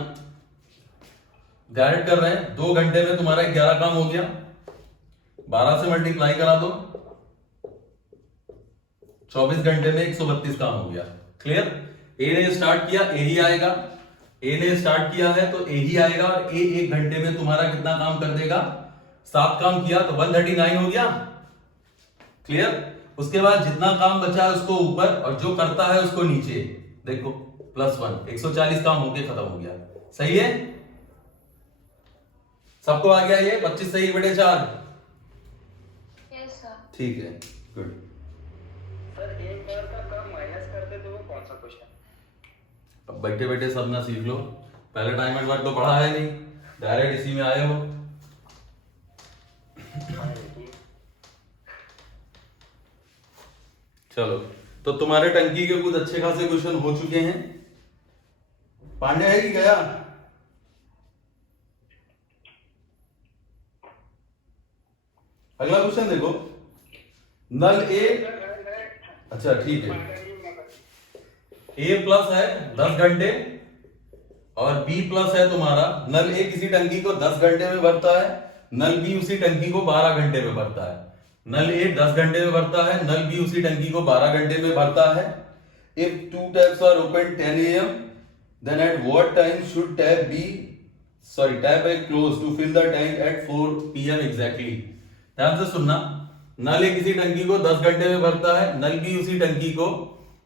डायरेक्ट कर रहे हैं। 2 घंटे में तुम्हारा 11 काम हो गया। 12 से मल्टीप्लाई करा दो, 24 घंटे में 132 काम हो गया। क्लियर? ए ने स्टार्ट किया, ए ही आएगा। ए ने स्टार्ट किया है तो ए ही आएगा, और ए 1 घंटे में तुम्हारा कितना काम कर देगा? 7 काम किया तो 139 हो गया। क्लियर? उसके बाद जितना काम बचा है उसको ऊपर, और जो करता है उसको नीचे। देखो +1, 140 काम होके खत्म हो गया। सही है? सबको आ गया ये 25 सही बटे 4? Yes sir. ठीक है, गुड। सर एक बार का काम माइनस करते तो वो कौन सा क्वेश्चन? अब बैठे बैठे सब ना सीख लो, पहले टाइम एंड वर्क तो पढ़ा है नहीं, डायरेक्ट इसी में आए हो। चलो, तो तुम्हारे टंकी के कुछ अच्छे खासे क्वेश्चन हो चुके हैं। पांडे है कि गया? अगला क्वेश्चन देखो, नल ए, अच्छा ठीक है, ए प्लस है 10 घंटे और बी प्लस है तुम्हारा, नल ए किसी टंकी को 10 घंटे में भरता है, नल बी उसी टंकी को 12 घंटे में भरता है। नल ए 10 घंटे में भरता है, नल बी उसी टंकी को 12 घंटे में भरता है। If 2 taps are open 10 AM, then at what time should tap A close to fill the tank at 4 PM exactly? ध्यान से सुनना, नल ए किसी टंकी को 10 घंटे में भरता है, नल बी उसी टंकी को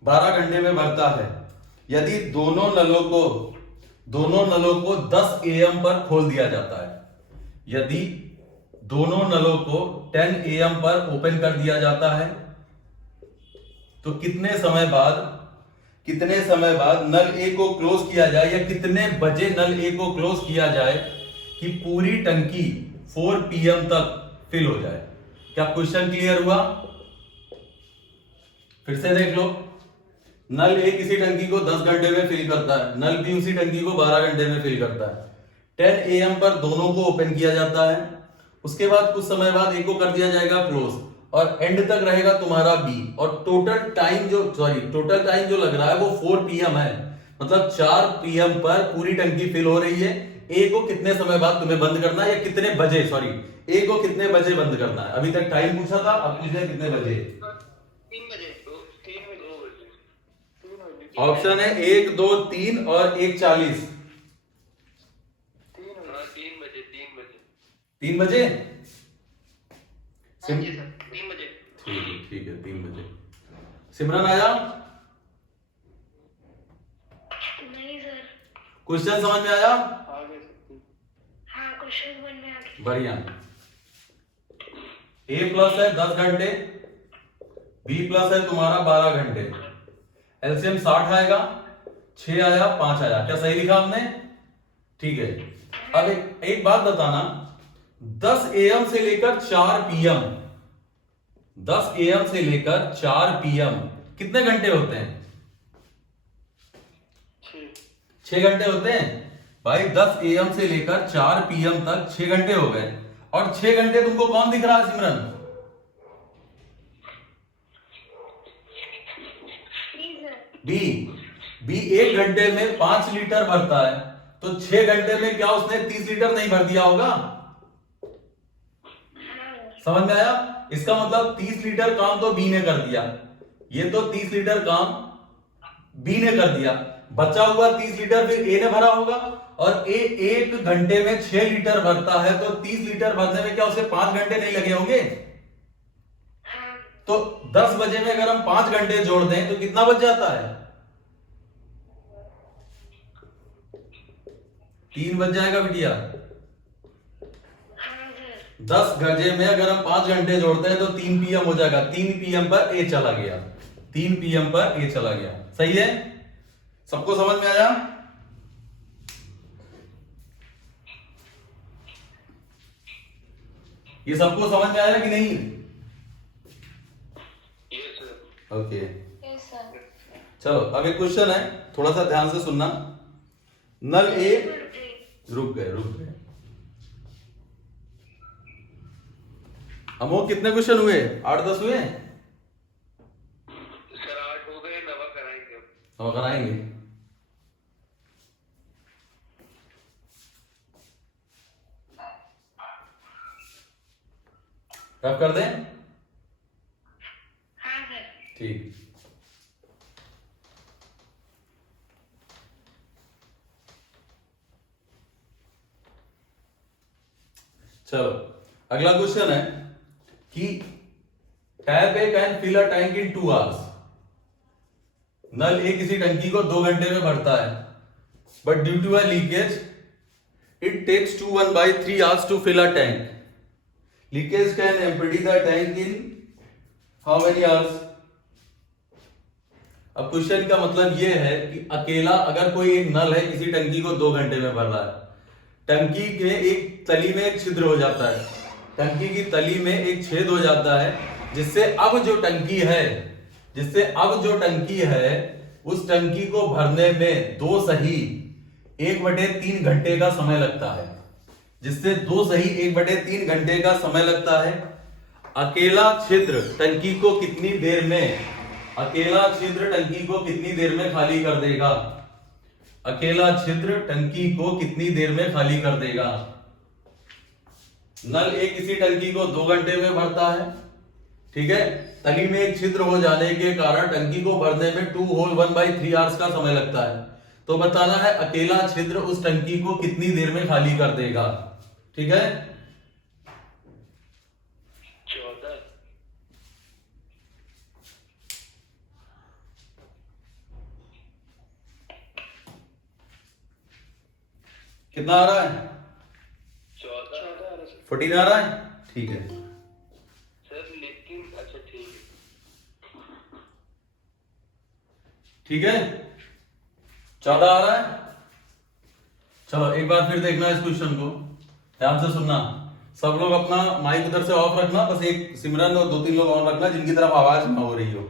12 घंटे में भरता है। यदि दोनों नलों को 10 AM पर खोल दिया जाता है, यदि दोनों नलों को 10 AM पर ओपन कर दिया जाता है, तो कितने समय बाद नल ए को क्लोज किया जाए, या कितने बजे नल ए को क्लोज किया जाए कि पूरी टंकी 4 PM तक फिल हो जाए? क्या क्वेश्चन क्लियर हुआ? फिर से देख लो, नल ए किसी टंकी को 10 घंटे में फिल करता है, नल बी उसी टंकी को 12 घंटे में फिल करता है। 10 AM पर दोनों को ओपन किया जाता है, उसके बाद कुछ समय बाद ए को कर दिया जाएगा क्लोज, और एंड तक रहेगा तुम्हारा बी, और टोटल टाइम जो लग रहा है वो 4 PM है, मतलब 4 PM पर पूरी टंकी फिल हो रही है। ए को कितने समय बाद तुम्हें बंद करना है, या कितने बजे, ए को कितने बजे बंद करना है? अभी तक टाइम पूछा था, अब पूछ रहे कितने बजे। 3 बजे, 3 बजे। ऑप्शन है 1, 2, 3 और 1:40। 3 बजे। 3 बजे? हाँ जी सर, 3 बजे। ठीक है 3 बजे। सिमरन आया? नहीं सर। क्वेश्चन समझ में आया? हाँ क्वेश्चन समझ में आ गया। बढ़िया। ए प्लस है 10 घंटे, बी प्लस है तुम्हारा 12 घंटे, एलसीएम 60 आएगा, 6 आया 5 आया। क्या सही लिखा हमने? ठीक है। अब एक बात बताना, 10 AM से लेकर 4 PM, 10 AM से लेकर 4 PM कितने घंटे होते हैं? 6 घंटे होते हैं भाई। 10 AM से लेकर 4 PM तक 6 घंटे हो गए, और 6 घंटे तुमको कौन दिख रहा है सिमरन? बी 1 घंटे में 5 लीटर भरता है, तो 6 घंटे में क्या उसने 30 लीटर नहीं भर दिया होगा? समझ में आया? इसका मतलब 30 लीटर काम तो बी ने कर दिया, ये तो 30 लीटर काम बी ने कर दिया, बचा हुआ 30 लीटर फिर ए ने भरा होगा, और ए 1 घंटे में 6 लीटर भरता है, तो 30 लीटर भरने में क्या उसे 5 घंटे नहीं लगे होंगे? तो 10 बजे में अगर हम 5 घंटे जोड़ दें तो कितना बच जाता है? 3 बज जाएगा बिटिया। 10 बजे में अगर हम 5 घंटे जोड़ते हैं तो 3 PM हो जाएगा। 3 PM पर ए चला गया, 3 PM पर ए चला गया। सही है? सबको समझ में आया? ये सबको समझ में आया कि नहीं? Yes sir. Okay yes sir. चलो, अब एक क्वेश्चन है, थोड़ा सा ध्यान से सुनना। नल ए, रुक गए अमोक, कितने क्वेश्चन हुए? 8-10 हुए? सर 8 हो गए, नवा कराएंगे। तो कराएंगे। रफ कर दें? हाँ सर। ठीक। चलो अगला क्वेश्चन है कि tap a can fill a tank in 2 hours. नल ए किसी टंकी को 2 घंटे में भरता है, but due to a leakage it takes 1/3 hours to fill a tank. Leakage can empty the tank in how many hours? अब क्वेश्चन का मतलब यह है कि अकेला अगर कोई एक नल है किसी टंकी को 2 घंटे में भर रहा है, टंकी के एक तली में एक छिद्र हो जाता है, टंकी की तली में एक छेद हो जाता है, जिससे अब जो टंकी है उस टंकी को भरने में 2 सही 1/3 घंटे का समय लगता है, जिससे 2 सही 1/3 घंटे का समय लगता है। अकेला छिद्र टंकी को कितनी देर में खाली कर देगा? अकेला छिद्र टंकी को कितनी देर में खाली कर देगा? नल एक किसी टंकी को 2 घंटे में भरता है, ठीक है, तली में एक छिद्र हो जाने के कारण टंकी को भरने में 2 होल 1/3 आवर्स का समय लगता है। तो बताना है अकेला छिद्र उस टंकी को कितनी देर में खाली कर देगा, ठीक है। 14। कितना आ रहा है? 14 14 आ रहा है, ठीक है। सर लेकिन अच्छा ठीक है 14 आ रहा है। चलो एक बार फिर देखना इस क्वेश्चन को, ध्यान से सुनना। सब लोग अपना माइक उधर से ऑफ रखना, बस एक सिमरन और 2-3 लोग ऑन रखना जिनकी तरफ आवाज ना हो रही हो,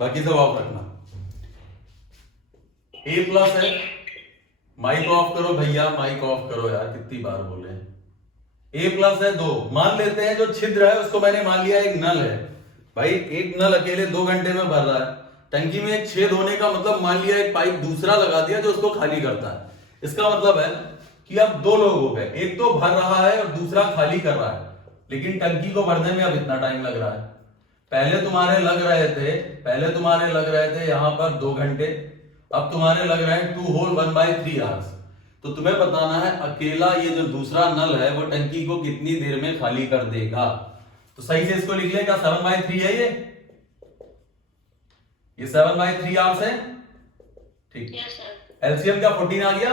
बाकी सब ऑफ रखना। ए प्लस है, माइक ऑफ करो भैया, माइक ऑफ करो यार, कितनी बार बोले। ए प्लस है 2, मान लेते हैं जो छिद्र है उसको मैंने मान लिया एक नल है। भाई एक नल अकेले 2 घंटे में भर रहा है, टंकी में एक छेद होने का मतलब मान लिया एक पाइप दूसरा लगा दिया जो उसको खाली करता है। इसका मतलब है कि अब 2 लोग हो गए, एक तो भर रहा है और दूसरा खाली कर रहा है, लेकिन टंकी को भरने में अब इतना टाइम लग रहा है। पहले तुम्हारे लग रहे थे यहां पर 2 घंटे, अब तुम्हारे लग रहे हैं 2 होल 1/3 आवर्स। तो तुम्हें बताना है अकेला ये जो दूसरा नल है वो टंकी को कितनी देर में खाली कर देगा। तो सही से इसको लिख ले, क्या 7/3 है ये 7/3 आवर्स है, ठीक। Yes sir. एलसीएम क्या 14 आ गया,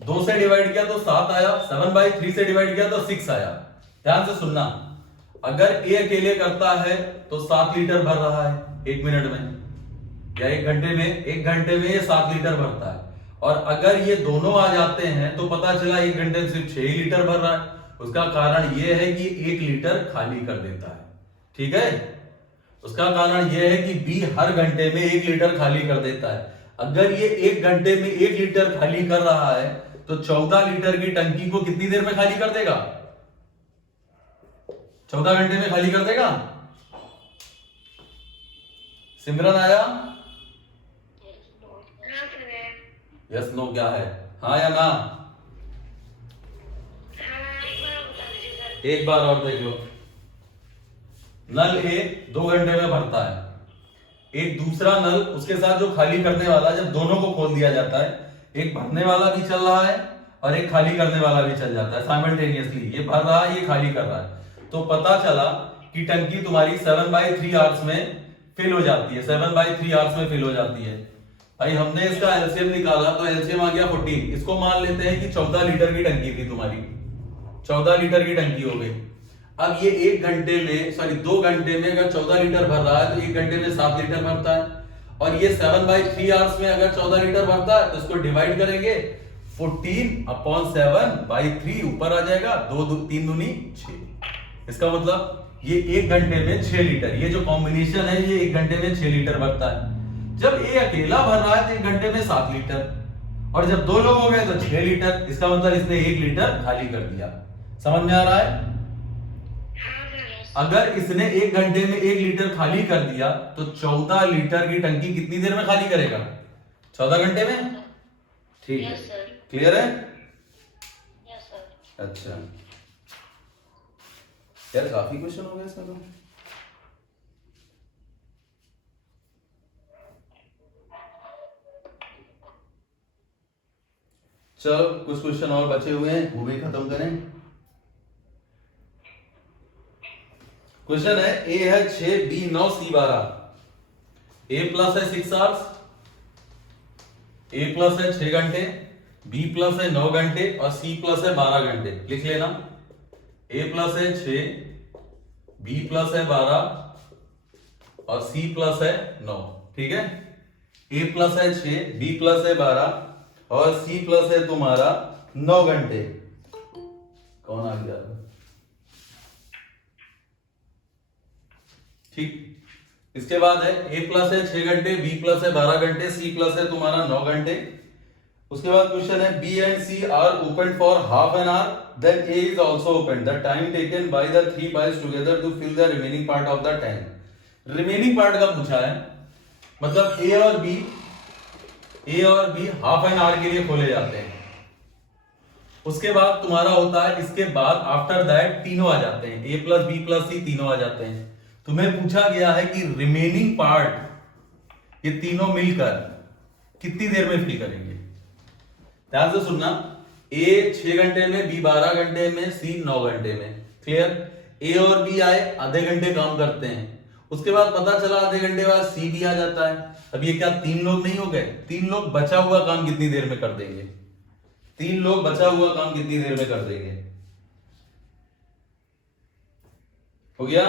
2 से डिवाइड किया तो 7 आया, 7/3 से डिवाइड किया तो 6 आया। ध्यान से सुनना, अगर ए अकेले करता है तो 7 लीटर भर रहा है 1 मिनट में, या 1 घंटे में ये 7 लीटर भरता है। और अगर ये दोनों आ जाते हैं तो पता चला 1 घंटे में सिर्फ 6 लीटर भर रहा है। उसका कारण ये है कि 1 लीटर खाली कर देता है, ठीक है। उसका कारण यह है कि बी हर घंटे में 1 लीटर खाली कर देता है। अगर ये 1 घंटे में 1 लीटर खाली कर रहा है तो 14 लीटर की टंकी को कितनी देर में खाली कर देगा? 14 घंटे में खाली कर देगा। सिमरन आया? हाँ सर है। यस नो क्या है, हाँ या ना? हाँ एक बार बता दीजिए सर। एक बार और देख लो। नल ए 2 घंटे में भरता है, एक दूसरा नल उसके साथ जो खाली करने वाला, जब दोनों को खोल दिया जाता है, एक भरने वाला भी चल रहा है और एक खाली करने वाला भी चल जाता है साइमल्टेनियसली। ये भर रहा है, ये खाली कर रहा है, तो पता चला कि टंकी तुम्हारी 7/3 आवर्स में फिल हो जाती है, 7/3 आवर्स में फिल हो जाती है। भाई हमने इसका एलसीएम निकाला तो एलसीएम आ गया 14। इसको मान लेते हैं कि 14 लीटर की टंकी थी तुम्हारी, 14 लीटर की टंकी हो गई। अब ये 1 घंटे में, सॉरी 2 घंटे में अगर 14 लीटर भर रहा है तो 1 घंटे में 7 लीटर भरता है, और ये 7/3 आवर्स में अगर 14 लीटर भरता है तो इसको डिवाइड करेंगे 14/7/3 ऊपर आ जाएगा, 2-3 दूनी 6। इसका मतलब ये 1 घंटे में 6 लीटर, ये जो कॉम्बिनेशन है ये 1 घंटे में 6 लीटर भरता है। जब ए अकेला भर रहा है तो 1 घंटे में 7 लीटर, और जब 2 लोग हो गए तो 6 लीटर। इसका मतलब इसने 1 लीटर खाली कर दिया। समझ में आ रहा है? अगर इसने 1 घंटे में 1 लीटर खाली कर दिया तो 14 लीटर की टंकी कितनी देर में खाली करेगा? 14 घंटे में, ठीक है। Yes sir. क्लियर है? Yes sir. अच्छा यार काफी क्वेश्चन हो गया इसमें तो। चलो कुछ क्वेश्चन और बचे हुए हैं, वो भी खत्म करें। क्वेश्चन है ए है 6, बी 9, सी 12। ए प्लस है 6 आवर्स, ए प्लस है 6 घंटे, बी प्लस है 9 घंटे और सी प्लस है 12 घंटे। लिख लेना, ए प्लस है 6, बी प्लस है 12 और सी प्लस है 9। ठीक है, ए प्लस है 6, बी प्लस है 12 और सी प्लस है तुम्हारा 9 घंटे। कौन आ गया? ठीक, इसके बाद है ए प्लस है 6 घंटे, बी प्लस है 12 घंटे, सी प्लस है तुम्हारा 9 घंटे। उसके बाद क्वेश्चन है B and C are open for half an hour, then A is also open, the time taken by the 3 boys together to fill the remaining part of the time. Remaining part का पूछा है, मतलब ए और be half an our के लिए खोले जाते हैं। उसके बाद तुम्हारा होता है, इसके बाद आफ्टर दैट तीनों आ जाते हैं, ए प्लस बी प्लस सी तीनों आ जाते हैं। तुम्हें पूछा गया है कि रिमेनिंग पार्ट ये तीनों मिलकर कितनी देर में फ्री करेंगे। ध्यान से सुनना, ए 6 घंटे में, बी 12 घंटे में, सी 9 घंटे में। क्लियर? ए और बी आए, आधे घंटे काम करते हैं, उसके बाद पता चला आधे घंटे बाद सी भी आ जाता है। अब ये क्या 3 लोग नहीं हो गए? 3 लोग बचा हुआ काम कितनी देर में कर देंगे? 3 लोग बचा हुआ काम कितनी देर में कर देंगे? हो गया?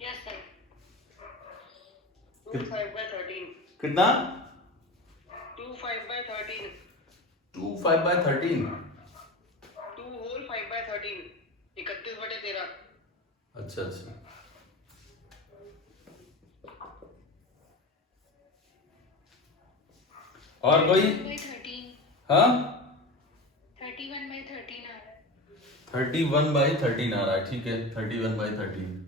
Yes sir. 2/5/13। कितना? 2/5/13। 2/5/13। 2 होल 5/13। 31/13। अच्छा अच्छा, और कोई? 13 हाँ, 31/13 आ रहा है। 31/13 आ रहा है। ठीक है, 31/13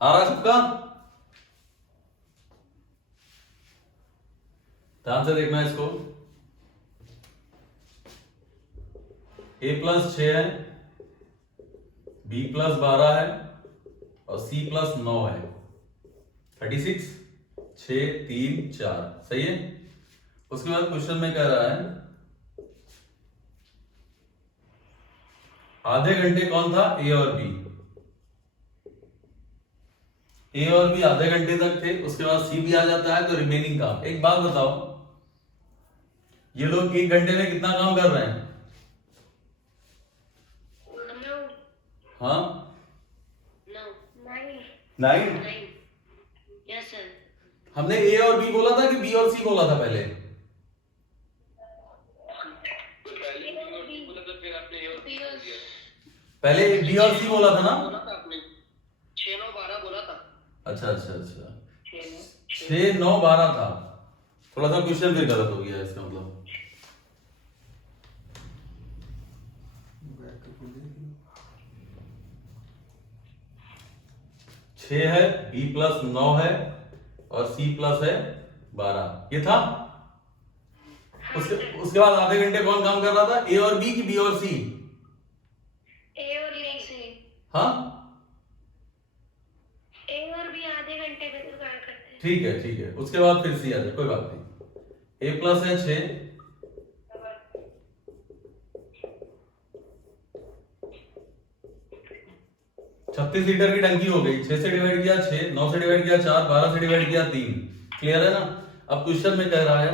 आ रहा है सबका? ध्यान से देखना इसको। ए प्लस 6 है, बी प्लस 12 है और सी प्लस 9 है। 36, 6, 3, 4। सही है। उसके बाद क्वेश्चन में कह रहा है आधे घंटे कौन था? ए और बी। ए और बी आधे घंटे तक थे, उसके बाद सी भी आ जाता है, तो रिमेनिंग काम। एक बात बताओ, ये लोग 1 घंटे में कितना काम कर रहे हैं? हाँ, 9। Yes sir. हमने ए और बी बोला था कि बी और सी बोला था पहले? तो पहले B और C बोला था, फिर आपने A और B बोल दिया। पहले बी और सी बोला था ना? बोला था आपने 6 9 12 बोला था। अच्छा अच्छा अच्छा, 6 6, 9, 12 था। थोड़ा सा क्वेश्चन फिर गलत हो गया इसका मतलब। छह है, बी प्लस 9 है और सी प्लस है 12, ये था। उसके बाद आधे घंटे कौन काम कर रहा था? ए और बी की बी और सी? ए और बी से। हाँ, ए और बी आधे घंटे में तो काम करते हैं। ठीक है ठीक है। उसके बाद फिर सी आ जाए, कोई बात नहीं। ए प्लस है 6, छत्तीस लीटर की टंकी हो गई। 6 से डिवाइड किया 6, 9 से डिवाइड किया 4, 12 से डिवाइड किया 3। क्लियर है ना? अब क्वेश्चन में कह रहा है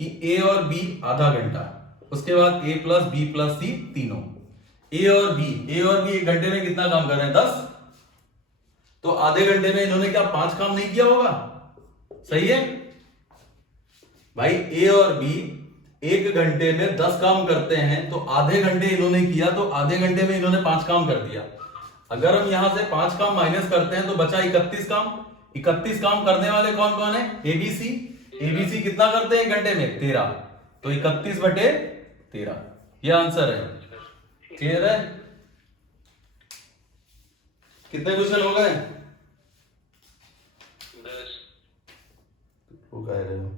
कि ए और बी आधा घंटा, उसके बाद ए प्लस बी प्लस सी तीनों। ए और बी 1 घंटे में कितना काम कर रहे हैं? 10। तो आधे घंटे में इन्होंने क्या 5 काम नहीं किया होगा? सही है भाई। ए और बी 1 घंटे में 10 काम करते हैं, तो आधे घंटे इन्होंने किया, तो आधे घंटे में इन्होंने 5 काम कर दिया। अगर हम यहां से 5 काम माइनस करते हैं तो बचा 31 काम। 31 काम करने वाले कौन कौन है? एबीसी। एबीसी कितना करते हैं 1 घंटे में? 13। तो 31/13 ये आंसर है। क्लियर है? कितने क्वेश्चन हो गए? 10। वो कह रहे हो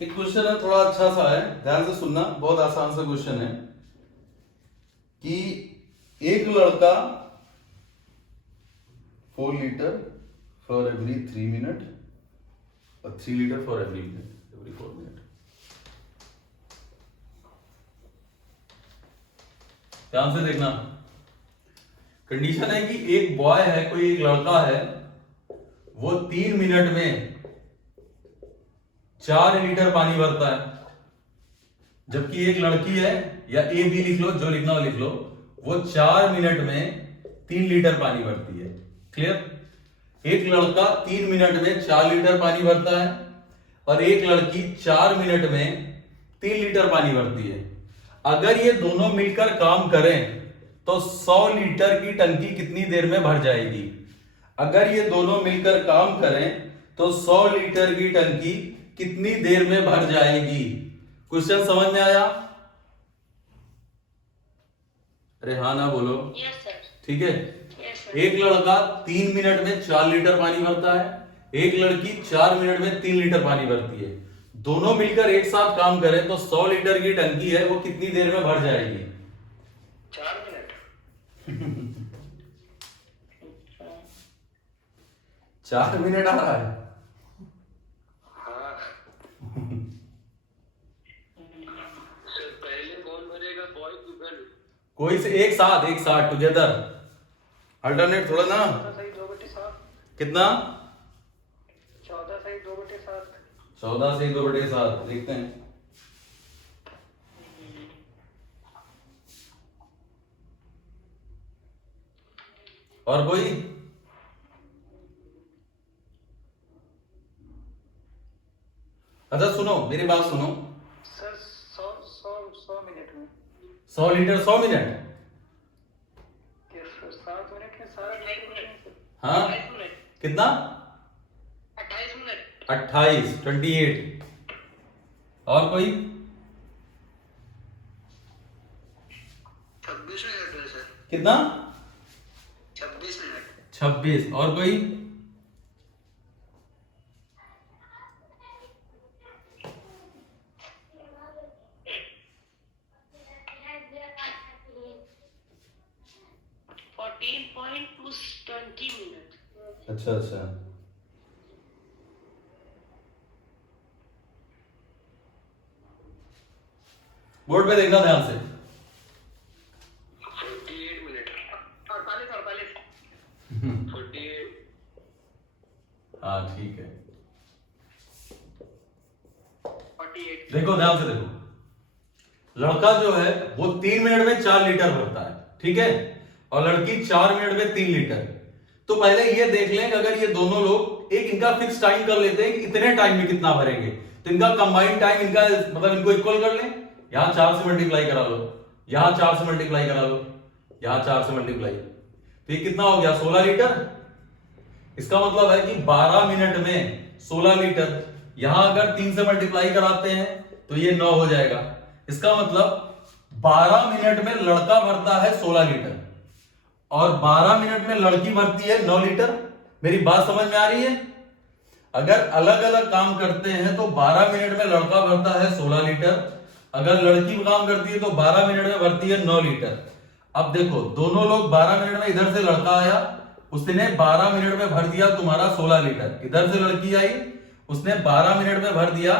एक क्वेश्चन है, थोड़ा अच्छा सा है, ध्यान से सुनना, बहुत आसान सा क्वेश्चन है कि एक लड़का 4 लीटर फॉर एवरी 3 मिनट और 3 लीटर फॉर एवरी 4 मिनट। ध्यान से देखना, कंडीशन है कि एक बॉय है, कोई एक लड़का है, वो 3 मिनट में 4 लीटर पानी भरता है, जबकि एक लड़की है, या ए बी लिख लो, जो लिखना हो लिख लो, वो 4 मिनट में 3 लीटर पानी भरती है। क्लियर? एक लड़का 3 मिनट में 4 लीटर पानी भरता है और एक लड़की 4 मिनट में 3 लीटर पानी भरती है। अगर ये दोनों मिलकर काम करें तो 100 लीटर की टंकी कितनी देर में भर जाएगी? अगर ये दोनों मिलकर काम करें तो 100 लीटर की टंकी कितनी देर में भर जाएगी? क्वेश्चन समझ में आया? अरे हाँ ना बोलो। Yes sir. ठीक है, यस सर। एक लड़का 3 मिनट में 4 लीटर पानी भरता है, एक लड़की 4 मिनट में 3 लीटर पानी भरती है। दोनों मिलकर एक साथ काम करें तो 100 लीटर की टंकी है, वो कितनी देर में भर जाएगी? 4 मिनट। 4 मिनट आ रहा है? हाँ सर, पहले कौन भरेगा, बॉय की गर्ल? कोई से एक साथ टुगेदर, अल्टरनेट थोड़ा ना। 14/7 कितना? 14/2/7 14 से 2/7 देखते हैं। और कोई? अच्छा सुनो, मेरी बात सुनो, सर 100 मिनट में 100 litre 100 minute? Yes sir, 7 minute में सारा लीटर भरेंगे सर। हाँ 28 मिनट। कितना? 28 मिनट। 28 28। और कोई? 26 मिनट है सर। कितना? 26 मिनट। 26। और कोई? 14.20 मिनट। अच्छा, बोर्ड पे देखना ध्यान से। 48 मिनट। 48। 48। हाँ ठीक है, 48। देखो ध्यान से देखो, लड़का जो है वो 3 मिनट में 4 लीटर भरता है, ठीक है, और लड़की 4 मिनट में 3 लीटर। तो पहले ये देख लें कि अगर ये दोनों लोग एक इनका फिक्स टाइम कर लेते हैं कि इतने टाइम में कितना भरेंगे, तो इनका कंबाइंड टाइम, इनका मतलब इनको इक्वल कर लें। यहां 4 से मल्टीप्लाई करा लो, यहां 4 से मल्टीप्लाई करा लो, यहां 4 से मल्टीप्लाई, तो ये कितना हो गया? 16 लीटर। इसका मतलब है कि 12 मिनट में 16 लीटर। यहां अगर 3 से मल्टीप्लाई कराते हैं तो ये 9 हो जाएगा। इसका मतलब 12 मिनट में लड़का भरता है 16 लीटर और 12 मिनट में लड़की भरती है 9 लीटर। मेरी बात समझ में आ रही है? अगर अलग अलग काम करते हैं तो 12 मिनट में लड़का भरता है 16 लीटर, अगर लड़की काम करती है तो 12 मिनट में भरती है 9 लीटर। अब देखो, दोनों लोग 12 मिनट में, इधर से लड़का आया, उसने 12 मिनट में भर दिया तुम्हारा 16 लीटर, इधर से लड़की आई, उसने 12 मिनट में भर दिया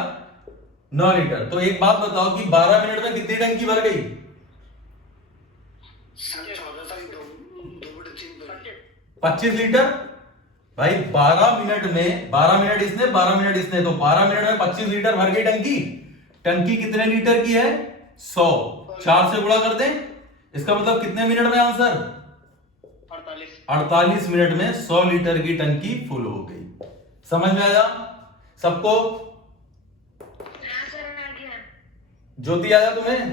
9 लीटर। तो एक बात बताओ कि 12 मिनट में कितनी टंकी भर गई? 25 लीटर। भाई 12 मिनट में, 12 मिनट इसने, 12 मिनट इसने, तो 12 मिनट में 25 लीटर भर गई टंकी। टंकी कितने लीटर की है? 100। 4 से गुणा कर दें, इसका मतलब कितने मिनट में आंसर? 48 मिनट में 100 लीटर की टंकी फुल हो गई। समझ में आया सबको? हाँ सर, आ गया। ज्योति आया तुम्हें?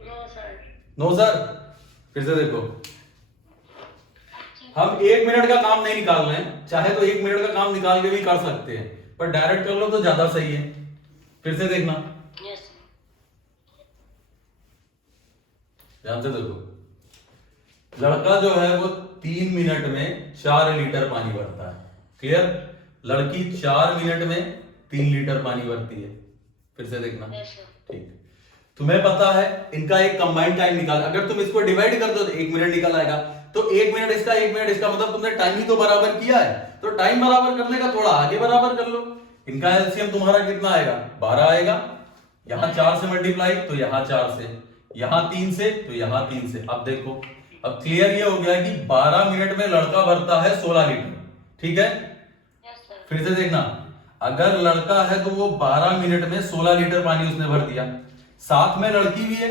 No sir. No sir. फिर से देखो, हम 1 मिनट का काम नहीं निकाल रहे हैं, चाहे तो 1 मिनट का काम निकाल के भी कर सकते हैं, पर डायरेक्ट कर लो तो ज्यादा सही है। फिर से देखना, यस। ध्यान से देखो, लड़का जो है वो 3 मिनट में 4 लीटर पानी भरता है, क्लियर? लड़की 4 मिनट में 3 लीटर पानी भरती है। फिर से देखना, यस सर। ठीक। तुम्हें पता है इनका एक कंबाइंड टाइम निकाल, अगर तुम इसको डिवाइड कर दो तो 1 मिनट निकल आएगा। तो 1 मिनट इसका 1 मिनट इसका, मतलब तुमने टाइम ही तो बराबर किया है। तो टाइम बराबर करने का थोड़ा आगे बराबर कर लो। इनका एलसीएम तुम्हारा कितना आएगा? 12 आएगा। यहां 4 से मल्टीप्लाई तो यहां 4 से, यहां 3 से तो यहां 3 से। अब देखो, अब क्लियर ये हो गया कि 12 मिनट में लड़का भरता है 16 लीटर, ठीक है। Yes sir. फिर से देखना, अगर लड़का है तो वो 12 मिनट में 16 लीटर पानी उसने भर दिया। साथ में लड़की भी है,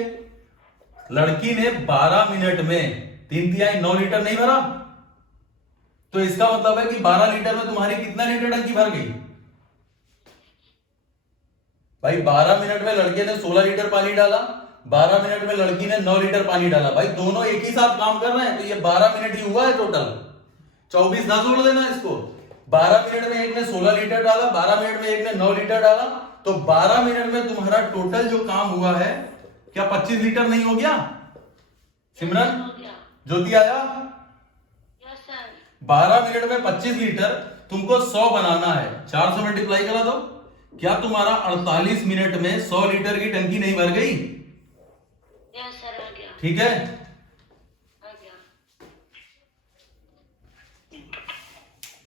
लड़की ने 12 मिनट में 3 9 लीटर नहीं भरा। तो इसका मतलब है कि 12 लीटर में तुम्हारी कितना लीटर टंकी भर गई भाई? 12 मिनट में लड़के ने 16 लीटर पानी डाला, 12 मिनट में लड़की ने 9 लीटर पानी डाला। भाई दोनों एक ही साथ काम कर रहे हैं, तो ये 12 मिनट ही हुआ है टोटल। 24 ना जोड़ देना इसको। 12 मिनट में एक ने 16 लीटर डाला, 12 मिनट में एक ने 9 लीटर डाला, तो 12 मिनट में तुम्हारा टोटल जो काम हुआ है क्या 25 लीटर नहीं हो गया? सिमरन, हो गया। ज्योति आया? Yes sir. 12 मिनट में 25 लीटर, तुमको 100 बनाना है। 4 से मल्टीप्लाई करा दो। क्या तुम्हारा 48 मिनट में 100 लीटर की टंकी नहीं भर गई? यस सर, आ गया। ठीक है।